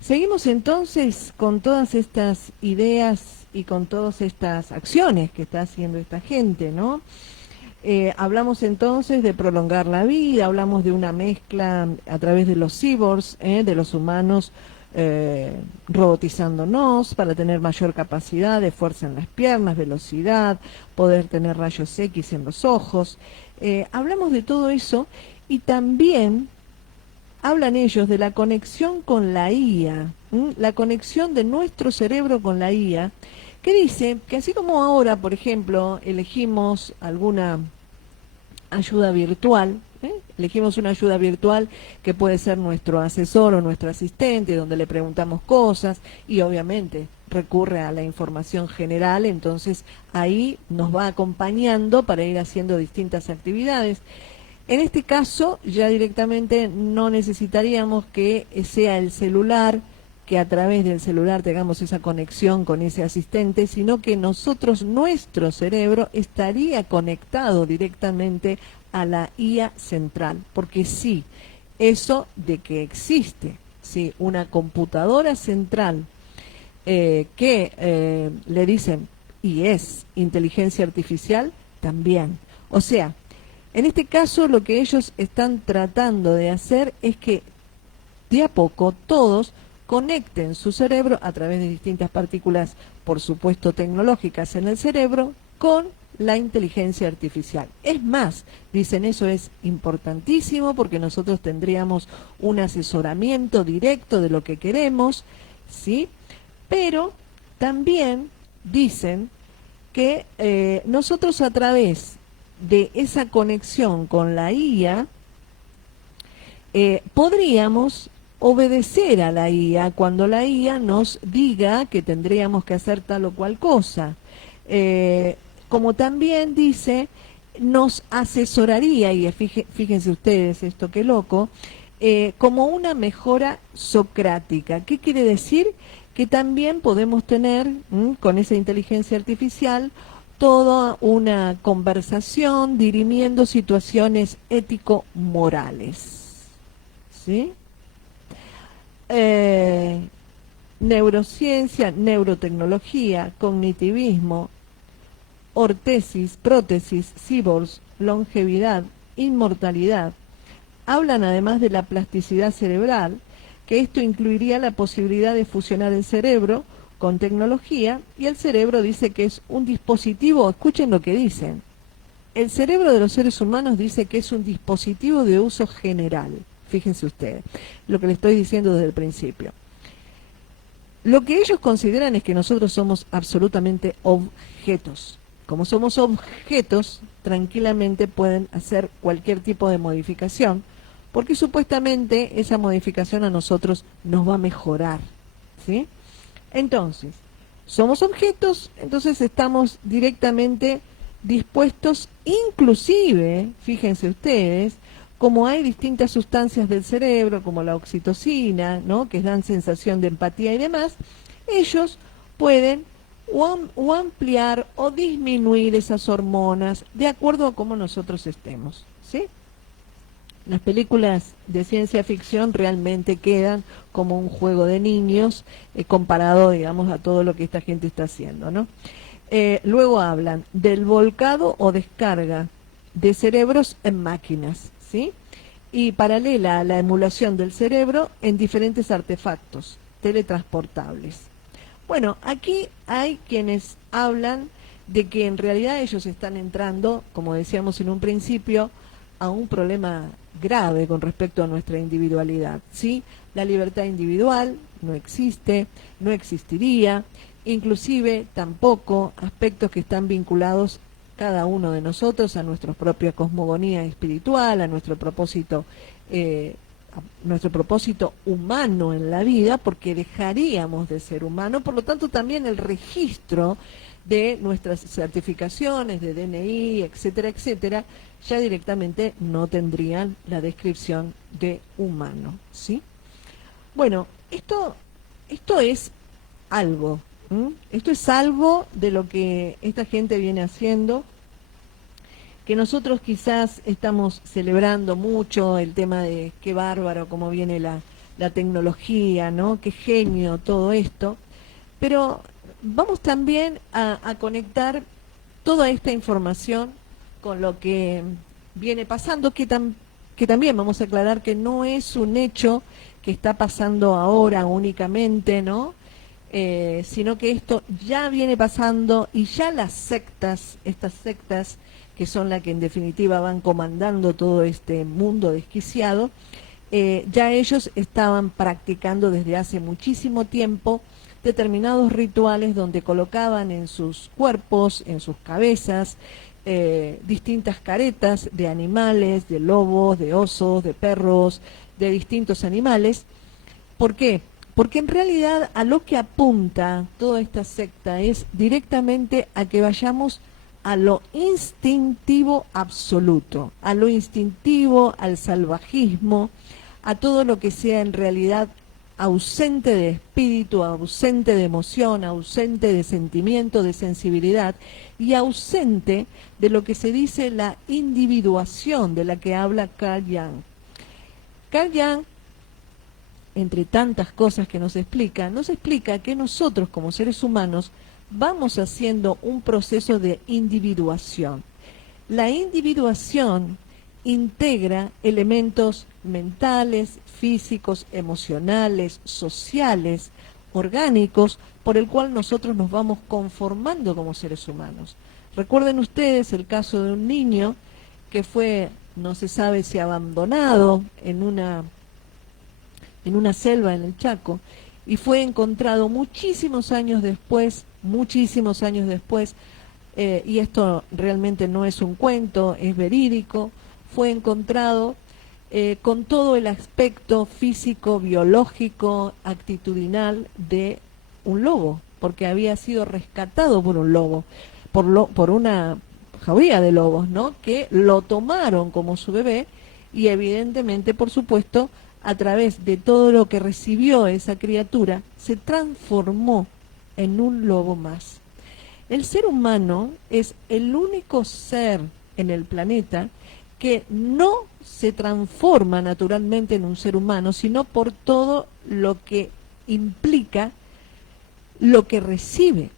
Seguimos entonces con todas estas ideas y con todas estas acciones que está haciendo esta gente, ¿no? Hablamos entonces de prolongar la vida, hablamos de una mezcla a través de los cyborgs, de los humanos robotizándonos para tener mayor capacidad de fuerza en las piernas, velocidad, poder tener rayos X en los ojos. Hablamos de todo eso y también hablan ellos de la conexión con la IA, la conexión de nuestro cerebro con la IA, que dice que así como ahora, por ejemplo, elegimos alguna ayuda virtual, elegimos una ayuda virtual que puede ser nuestro asesor o nuestro asistente, donde le preguntamos cosas y obviamente recurre a la información general, entonces ahí nos va acompañando para ir haciendo distintas actividades. En este caso, ya directamente no necesitaríamos que sea el celular, que a través del celular tengamos esa conexión con ese asistente, sino que nosotros, nuestro cerebro, estaría conectado directamente a la IA central. Porque sí, eso de que existe, sí, una computadora central que le dicen, y es inteligencia artificial, también. O sea, en este caso lo que ellos están tratando de hacer es que de a poco todos conecten su cerebro a través de distintas partículas, por supuesto tecnológicas en el cerebro, con la inteligencia artificial. Es más, dicen, eso es importantísimo porque nosotros tendríamos un asesoramiento directo de lo que queremos, ¿sí? Pero también dicen que nosotros a través de esa conexión con la IA, podríamos obedecer a la IA cuando la IA nos diga que tendríamos que hacer tal o cual cosa. Como también dice, nos asesoraría, y fíjense ustedes esto qué loco, como una mejora socrática. ¿Qué quiere decir? Que también podemos tener con esa inteligencia artificial toda una conversación dirimiendo situaciones ético-morales. ¿Sí? Neurociencia, neurotecnología, cognitivismo, ortesis, prótesis, cyborgs, longevidad, inmortalidad. Hablan además de la plasticidad cerebral, que esto incluiría la posibilidad de fusionar el cerebro con tecnología, y el cerebro dice que es un dispositivo, escuchen lo que dicen, el cerebro de los seres humanos dice que es un dispositivo de uso general. Fíjense ustedes, lo que le estoy diciendo desde el principio. Lo que ellos consideran es que nosotros somos absolutamente objetos. Como somos objetos, tranquilamente pueden hacer cualquier tipo de modificación, porque supuestamente esa modificación a nosotros nos va a mejorar, ¿sí? Entonces, somos objetos, entonces estamos directamente dispuestos, inclusive, fíjense ustedes, como hay distintas sustancias del cerebro, como la oxitocina, ¿no?, que dan sensación de empatía y demás, ellos pueden o ampliar o disminuir esas hormonas de acuerdo a cómo nosotros estemos, ¿sí? Las películas de ciencia ficción realmente quedan como un juego de niños comparado, digamos, a todo lo que esta gente está haciendo, ¿no? Luego hablan del volcado o descarga de cerebros en máquinas, ¿sí? Y paralela a la emulación del cerebro en diferentes artefactos teletransportables. Bueno, aquí hay quienes hablan de que en realidad ellos están entrando, como decíamos en un principio, a un problema grave con respecto a nuestra individualidad, ¿sí? La libertad individual no existe, no existiría, inclusive tampoco aspectos que están vinculados cada uno de nosotros a nuestra propia cosmogonía espiritual, a nuestro propósito humano en la vida, porque dejaríamos de ser humano, por lo tanto también el registro de nuestras certificaciones de DNI, etcétera, etcétera, ya directamente no tendrían la descripción de humano, ¿sí? Bueno, esto es algo, esto es algo de lo que esta gente viene haciendo, que nosotros quizás estamos celebrando mucho el tema de qué bárbaro, cómo viene la tecnología, ¿no? Qué genio todo esto, pero vamos también a conectar toda esta información con lo que viene pasando, que también vamos a aclarar que no es un hecho que está pasando ahora únicamente, ¿no? Sino que esto ya viene pasando y ya las sectas, estas sectas que son las que en definitiva van comandando todo este mundo desquiciado, ya ellos estaban practicando desde hace muchísimo tiempo determinados rituales donde colocaban en sus cuerpos, en sus cabezas, distintas caretas de animales, de lobos, de osos, de perros, de distintos animales. ¿Por qué? Porque en realidad a lo que apunta toda esta secta es directamente a que vayamos a lo instintivo absoluto, a lo instintivo, al salvajismo, a todo lo que sea en realidad ausente de espíritu, ausente de emoción, ausente de sentimiento, de sensibilidad y ausente de lo que se dice la individuación de la que habla Carl Jung. Carl Jung, entre tantas cosas que nos explica que nosotros como seres humanos vamos haciendo un proceso de individuación. La individuación integra elementos mentales, físicos, emocionales, sociales, orgánicos, por el cual nosotros nos vamos conformando como seres humanos. Recuerden ustedes el caso de un niño que fue, no se sabe si abandonado en una selva en el Chaco, y fue encontrado muchísimos años después, y esto realmente no es un cuento, es verídico, fue encontrado con todo el aspecto físico, biológico, actitudinal de un lobo, porque había sido rescatado por un lobo, por una jauría de lobos, ¿no? Que lo tomaron como su bebé y evidentemente, por supuesto, a través de todo lo que recibió esa criatura, se transformó en un lobo más. El ser humano es el único ser en el planeta que no se transforma naturalmente en un ser humano, sino por todo lo que implica lo que recibe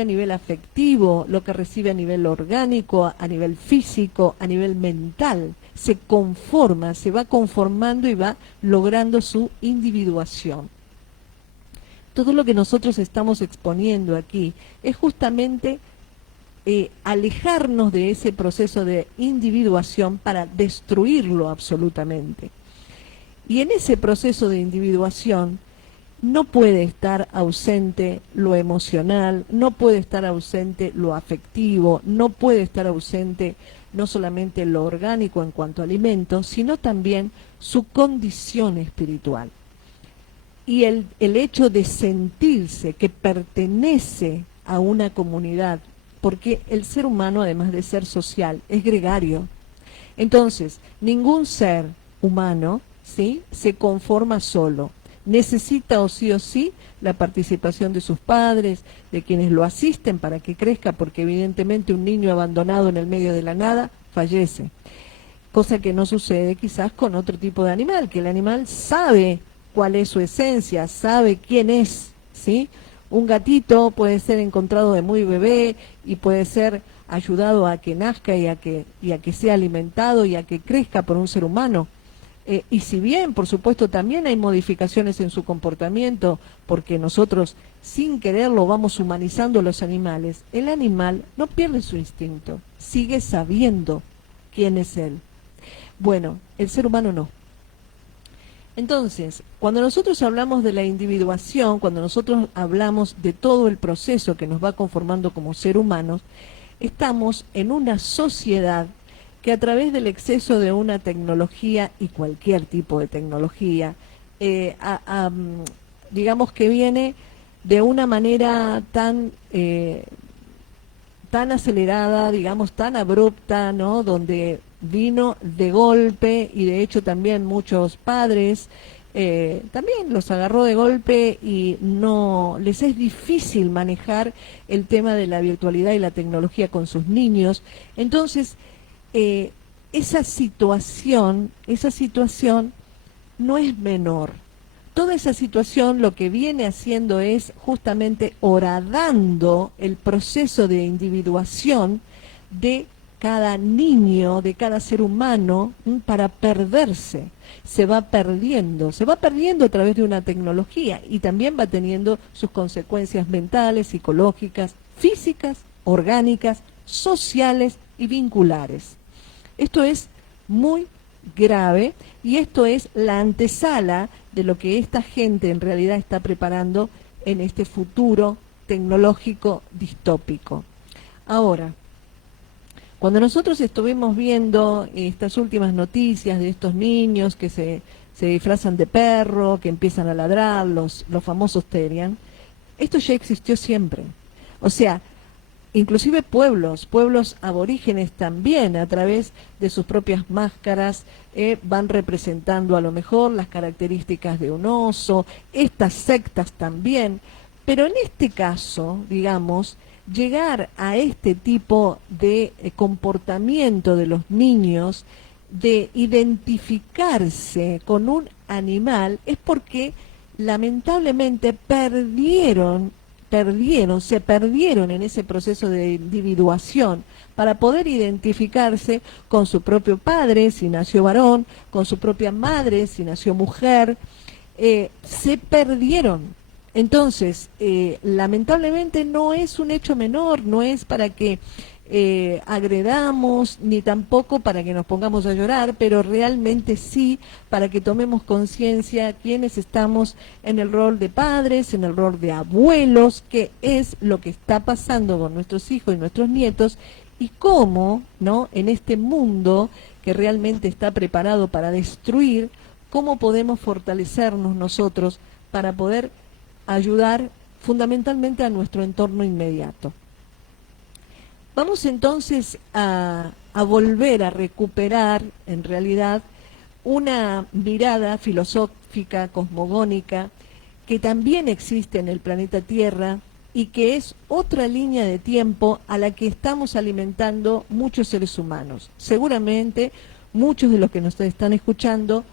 a nivel afectivo, lo que recibe a nivel orgánico, a nivel físico, a nivel mental. Se conforma, se va conformando y va logrando su individuación. Todo lo que nosotros estamos exponiendo aquí es justamente alejarnos de ese proceso de individuación para destruirlo absolutamente. Y en ese proceso de individuación no puede estar ausente lo emocional, no puede estar ausente lo afectivo, no puede estar ausente no solamente lo orgánico en cuanto a alimentos, sino también su condición espiritual. Y el hecho de sentirse que pertenece a una comunidad, porque el ser humano, además de ser social, es gregario. Entonces, ningún ser humano, ¿sí?, se conforma solo. Necesita o sí la participación de sus padres, de quienes lo asisten para que crezca, porque evidentemente un niño abandonado en el medio de la nada fallece. Cosa que no sucede quizás con otro tipo de animal, que el animal sabe cuál es su esencia, sabe quién es, ¿sí? Un gatito puede ser encontrado de muy bebé y puede ser ayudado a que nazca y a que sea alimentado y a que crezca por un ser humano. Y si bien, por supuesto, también hay modificaciones en su comportamiento, porque nosotros sin quererlo vamos humanizando los animales, el animal no pierde su instinto, sigue sabiendo quién es él. Bueno, el ser humano no. Entonces, cuando nosotros hablamos de la individuación, cuando nosotros hablamos de todo el proceso que nos va conformando como ser humanos, estamos en una sociedad que a través del exceso de una tecnología y cualquier tipo de tecnología, digamos que viene de una manera tan acelerada, digamos, tan abrupta, ¿no?, donde vino de golpe y de hecho también muchos padres también los agarró de golpe y no les es difícil manejar el tema de la virtualidad y la tecnología con sus niños. Entonces, esa situación no es menor. Toda esa situación lo que viene haciendo es justamente horadando el proceso de individuación de cada niño, de cada ser humano, para perderse. Se va perdiendo a través de una tecnología y también va teniendo sus consecuencias mentales, psicológicas, físicas, orgánicas, sociales y vinculares. Esto es muy grave y esto es la antesala de lo que esta gente en realidad está preparando en este futuro tecnológico distópico. Ahora, cuando nosotros estuvimos viendo estas últimas noticias de estos niños que se disfrazan de perro, que empiezan a ladrar, los famosos Terian, esto ya existió siempre. O sea, inclusive pueblos aborígenes también, a través de sus propias máscaras, van representando a lo mejor las características de un oso, estas sectas también, pero en este caso, digamos, llegar a este tipo de comportamiento de los niños, de identificarse con un animal, es porque lamentablemente se perdieron en ese proceso de individuación para poder identificarse con su propio padre, si nació varón, con su propia madre, si nació mujer, se perdieron. Entonces, lamentablemente no es un hecho menor, no es para que agredamos, ni tampoco para que nos pongamos a llorar, pero realmente sí para que tomemos conciencia quienes estamos en el rol de padres, en el rol de abuelos, qué es lo que está pasando con nuestros hijos y nuestros nietos, y cómo, ¿no?, en este mundo que realmente está preparado para destruir, cómo podemos fortalecernos nosotros para poder ayudar fundamentalmente a nuestro entorno inmediato. Vamos entonces a volver a recuperar, en realidad, una mirada filosófica, cosmogónica, que también existe en el planeta Tierra y que es otra línea de tiempo a la que estamos alimentando muchos seres humanos. Seguramente muchos de los que nos están escuchando,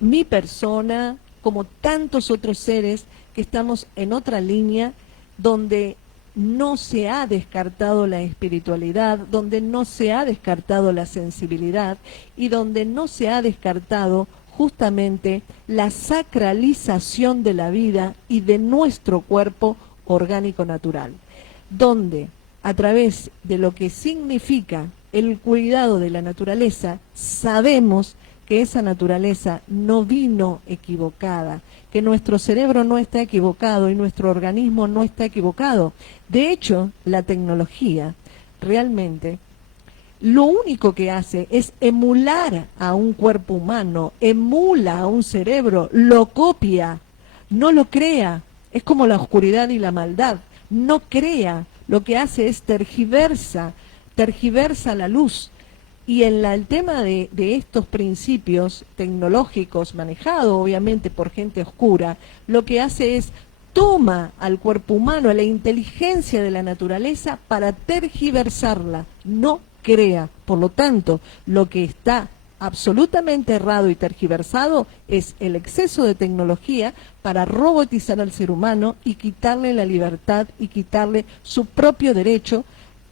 mi persona, como tantos otros seres, que estamos en otra línea donde no se ha descartado la espiritualidad, donde no se ha descartado la sensibilidad y donde no se ha descartado justamente la sacralización de la vida y de nuestro cuerpo orgánico natural, donde a través de lo que significa el cuidado de la naturaleza, sabemos que esa naturaleza no vino equivocada, que nuestro cerebro no está equivocado y nuestro organismo no está equivocado. De hecho, la tecnología realmente lo único que hace es emular a un cuerpo humano, emula a un cerebro, lo copia, no lo crea. Es como la oscuridad y la maldad, no crea, lo que hace es tergiversa la luz. Y en el tema de estos principios tecnológicos manejados obviamente por gente oscura, lo que hace es toma al cuerpo humano, a la inteligencia de la naturaleza para tergiversarla, no crea. Por lo tanto, lo que está absolutamente errado y tergiversado es el exceso de tecnología para robotizar al ser humano y quitarle la libertad y quitarle su propio derecho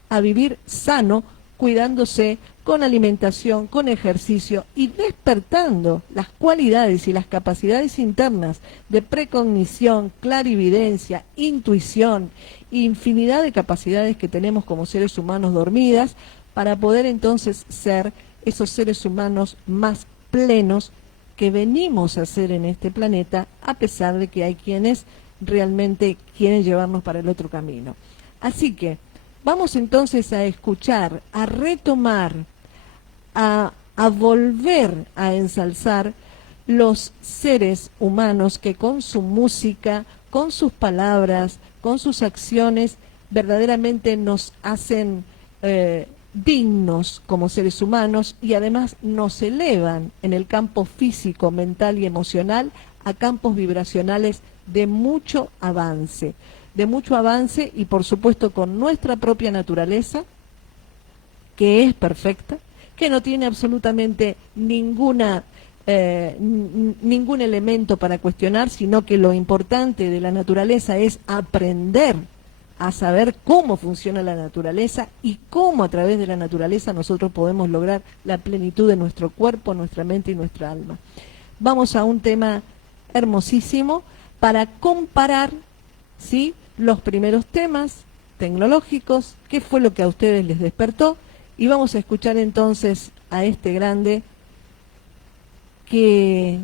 a vivir sano, cuidándose con alimentación, con ejercicio y despertando las cualidades y las capacidades internas de precognición, clarividencia, intuición, infinidad de capacidades que tenemos como seres humanos dormidas para poder entonces ser esos seres humanos más plenos que venimos a ser en este planeta, a pesar de que hay quienes realmente quieren llevarnos para el otro camino. Así que vamos entonces a escuchar, a retomar, a volver a ensalzar los seres humanos que con su música, con sus palabras, con sus acciones, verdaderamente nos hacen dignos como seres humanos y además nos elevan en el campo físico, mental y emocional a campos vibracionales de mucho avance y por supuesto con nuestra propia naturaleza, que es perfecta, que no tiene absolutamente ningún elemento para cuestionar, sino que lo importante de la naturaleza es aprender a saber cómo funciona la naturaleza y cómo a través de la naturaleza nosotros podemos lograr la plenitud de nuestro cuerpo, nuestra mente y nuestra alma. Vamos a un tema hermosísimo para comparar, ¿sí?, los primeros temas tecnológicos, qué fue lo que a ustedes les despertó, y vamos a escuchar entonces a este grande que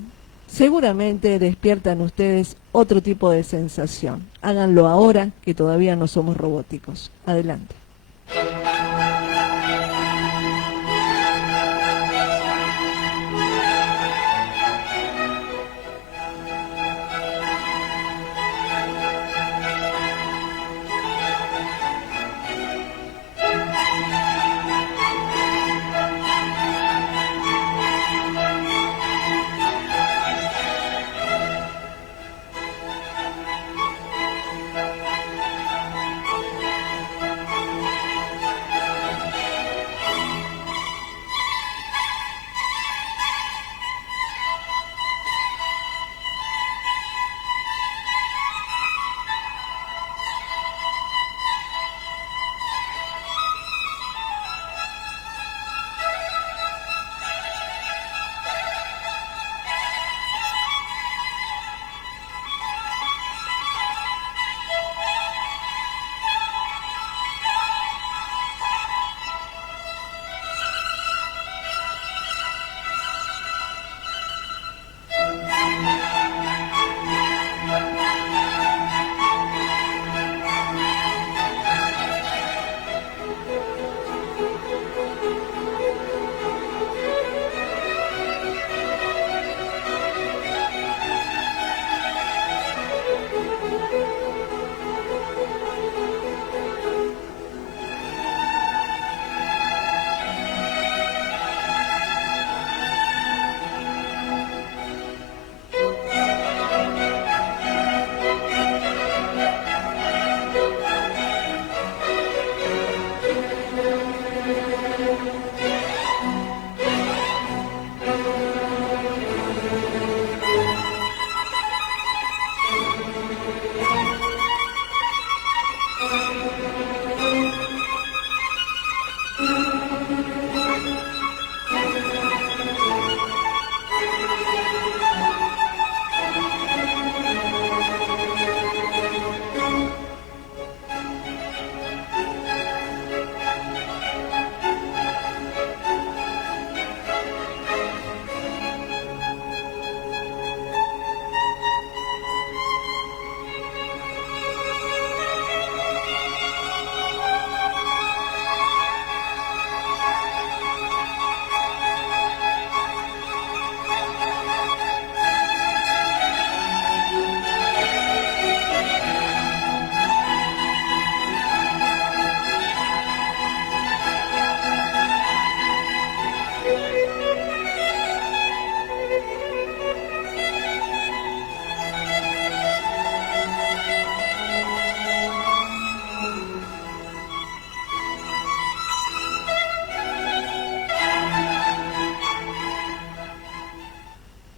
seguramente despiertan ustedes otro tipo de sensación. Háganlo ahora, que todavía no somos robóticos. Adelante.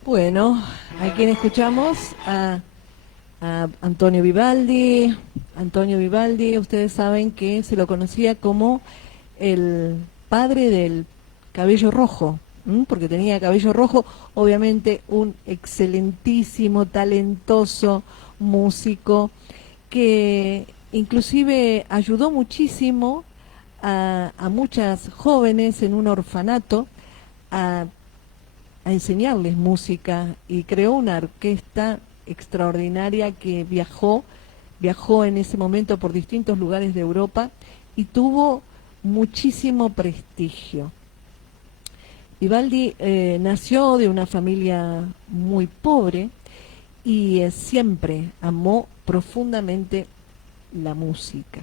Bueno, a quien escuchamos, a Antonio Vivaldi. Antonio Vivaldi, ustedes saben que se lo conocía como el padre del cabello rojo, porque tenía cabello rojo, obviamente un excelentísimo, talentoso músico que inclusive ayudó muchísimo a muchas jóvenes en un orfanato a enseñarles música, y creó una orquesta extraordinaria que viajó en ese momento por distintos lugares de Europa y tuvo muchísimo prestigio. Vivaldi nació de una familia muy pobre y siempre amó profundamente la música.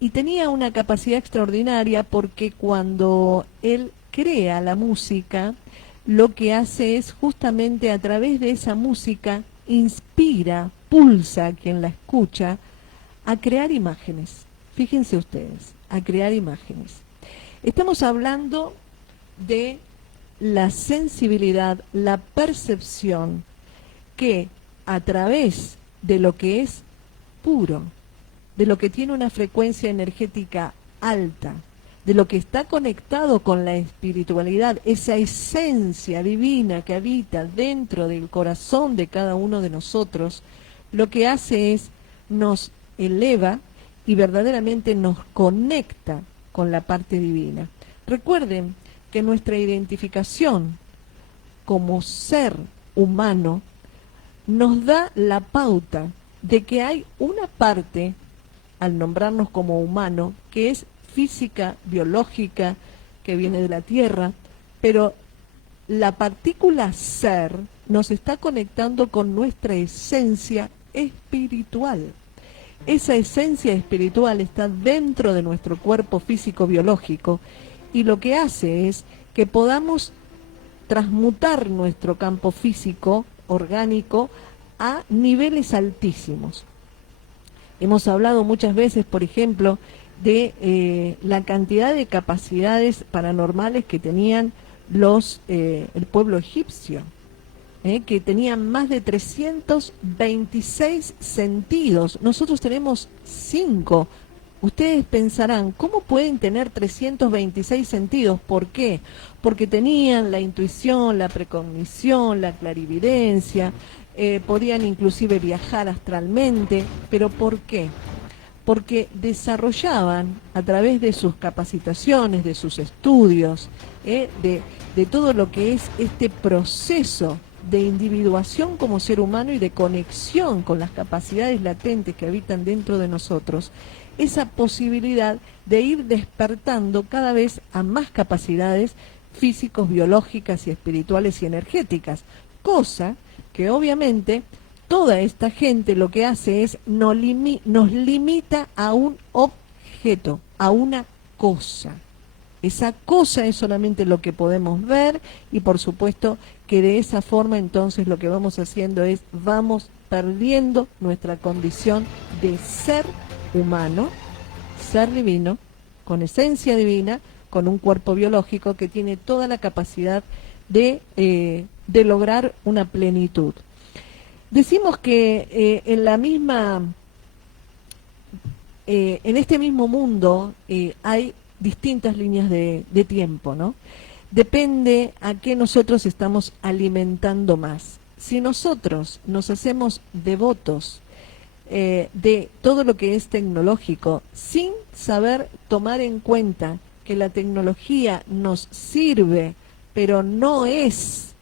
Y tenía una capacidad extraordinaria porque cuando él crea la música, lo que hace es justamente a través de esa música inspira, pulsa a quien la escucha a crear imágenes. Fíjense ustedes, a crear imágenes. Estamos hablando de la sensibilidad, la percepción que a través de lo que es puro, de lo que tiene una frecuencia energética alta, de lo que está conectado con la espiritualidad, esa esencia divina que habita dentro del corazón de cada uno de nosotros, lo que hace es nos eleva y verdaderamente nos conecta con la parte divina. Recuerden que nuestra identificación como ser humano nos da la pauta de que hay una parte, al nombrarnos como humano, que es física, biológica, que viene de la Tierra, pero la partícula ser nos está conectando con nuestra esencia espiritual. Esa esencia espiritual está dentro de nuestro cuerpo físico biológico y lo que hace es que podamos transmutar nuestro campo físico orgánico a niveles altísimos. Hemos hablado muchas veces, por ejemplo, de la cantidad de capacidades paranormales que tenían el pueblo egipcio, que tenían más de 326 sentidos. Nosotros tenemos 5. Ustedes pensarán, ¿cómo pueden tener 326 sentidos? ¿Por qué? Porque tenían la intuición, la precognición, la clarividencia, podían inclusive viajar astralmente. ¿Pero por qué? Porque desarrollaban a través de sus capacitaciones, de sus estudios, de todo lo que es este proceso de individuación como ser humano y de conexión con las capacidades latentes que habitan dentro de nosotros, esa posibilidad de ir despertando cada vez a más capacidades físicos, biológicas y espirituales y energéticas, cosa que obviamente toda esta gente lo que hace es nos limita a un objeto, a una cosa. Esa cosa es solamente lo que podemos ver y por supuesto que de esa forma entonces lo que vamos haciendo es vamos perdiendo nuestra condición de ser humano, ser divino, con esencia divina, con un cuerpo biológico que tiene toda la capacidad de lograr una plenitud. Decimos que en este mismo mundo hay distintas líneas de tiempo, ¿no? Depende a qué nosotros estamos alimentando más. Si nosotros nos hacemos devotos de todo lo que es tecnológico, sin saber tomar en cuenta que la tecnología nos sirve, pero no es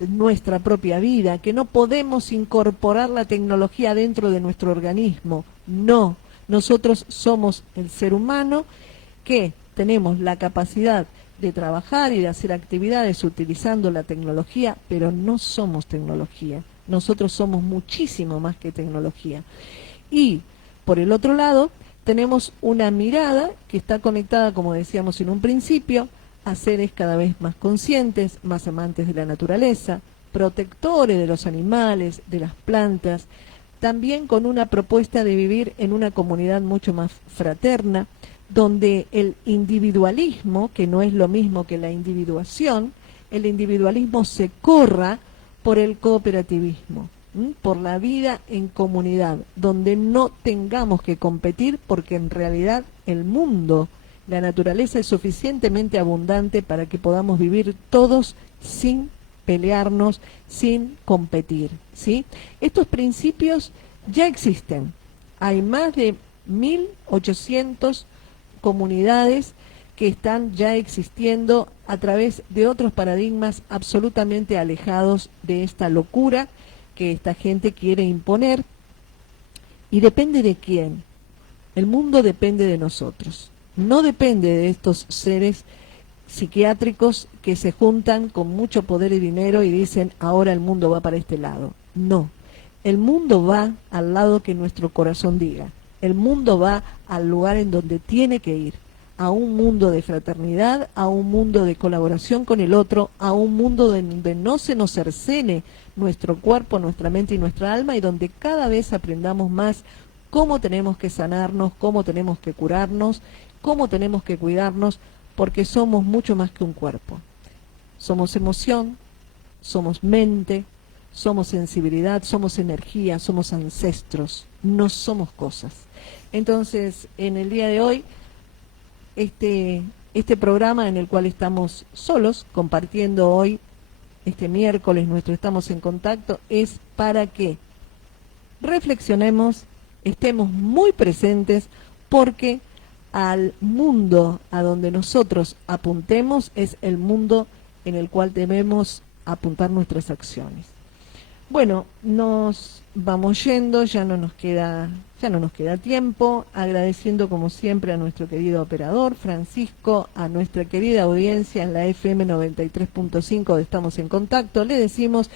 nuestra propia vida, que no podemos incorporar la tecnología dentro de nuestro organismo. No, nosotros somos el ser humano que tenemos la capacidad de trabajar y de hacer actividades utilizando la tecnología, pero no somos tecnología. Nosotros somos muchísimo más que tecnología. Y, por el otro lado, tenemos una mirada que está conectada, como decíamos en un principio, a seres cada vez más conscientes, más amantes de la naturaleza, protectores de los animales, de las plantas, también con una propuesta de vivir en una comunidad mucho más fraterna, donde el individualismo, que no es lo mismo que la individuación, el individualismo se corra por el cooperativismo, por la vida en comunidad, donde no tengamos que competir porque en realidad el mundo, la naturaleza es suficientemente abundante para que podamos vivir todos sin pelearnos, sin competir, ¿sí? Estos principios ya existen. Hay más de 1800 comunidades que están ya existiendo a través de otros paradigmas absolutamente alejados de esta locura que esta gente quiere imponer. Y depende de quién. El mundo depende de nosotros. No depende de estos seres psiquiátricos que se juntan con mucho poder y dinero y dicen ahora el mundo va para este lado. No, el mundo va al lado que nuestro corazón diga. El mundo va al lugar en donde tiene que ir, a un mundo de fraternidad, a un mundo de colaboración con el otro, a un mundo donde no se nos cercene nuestro cuerpo, nuestra mente y nuestra alma y donde cada vez aprendamos más cómo tenemos que sanarnos, cómo tenemos que curarnos, cómo tenemos que cuidarnos, porque somos mucho más que un cuerpo. Somos emoción, somos mente, somos sensibilidad, somos energía, somos ancestros, no somos cosas. Entonces, en el día de hoy, este programa en el cual estamos solos, compartiendo hoy, este miércoles, nuestro Estamos en Contacto, es para que reflexionemos, estemos muy presentes, porque al mundo a donde nosotros apuntemos es el mundo en el cual debemos apuntar nuestras acciones. Bueno, nos vamos yendo, ya no nos queda tiempo, agradeciendo como siempre a nuestro querido operador Francisco, a nuestra querida audiencia en la FM 93.5 de Estamos en Contacto. Le decimos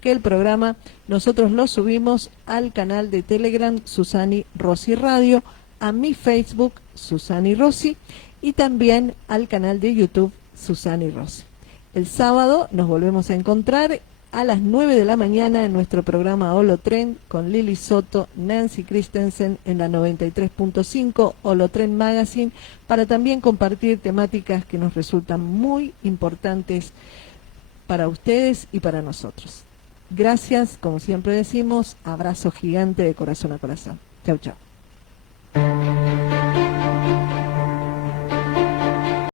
que el programa nosotros lo subimos al canal de Telegram Susani Rossi Radio, a mi Facebook Susani Rossi y también al canal de YouTube Susani Rossi. El sábado nos volvemos a encontrar a las 9 de la mañana en nuestro programa Holotren con Lili Soto, Nancy Christensen en la 93.5 Holotren Magazine, para también compartir temáticas que nos resultan muy importantes para ustedes y para nosotros. Gracias, como siempre decimos, abrazo gigante de corazón a corazón. Chau, chau.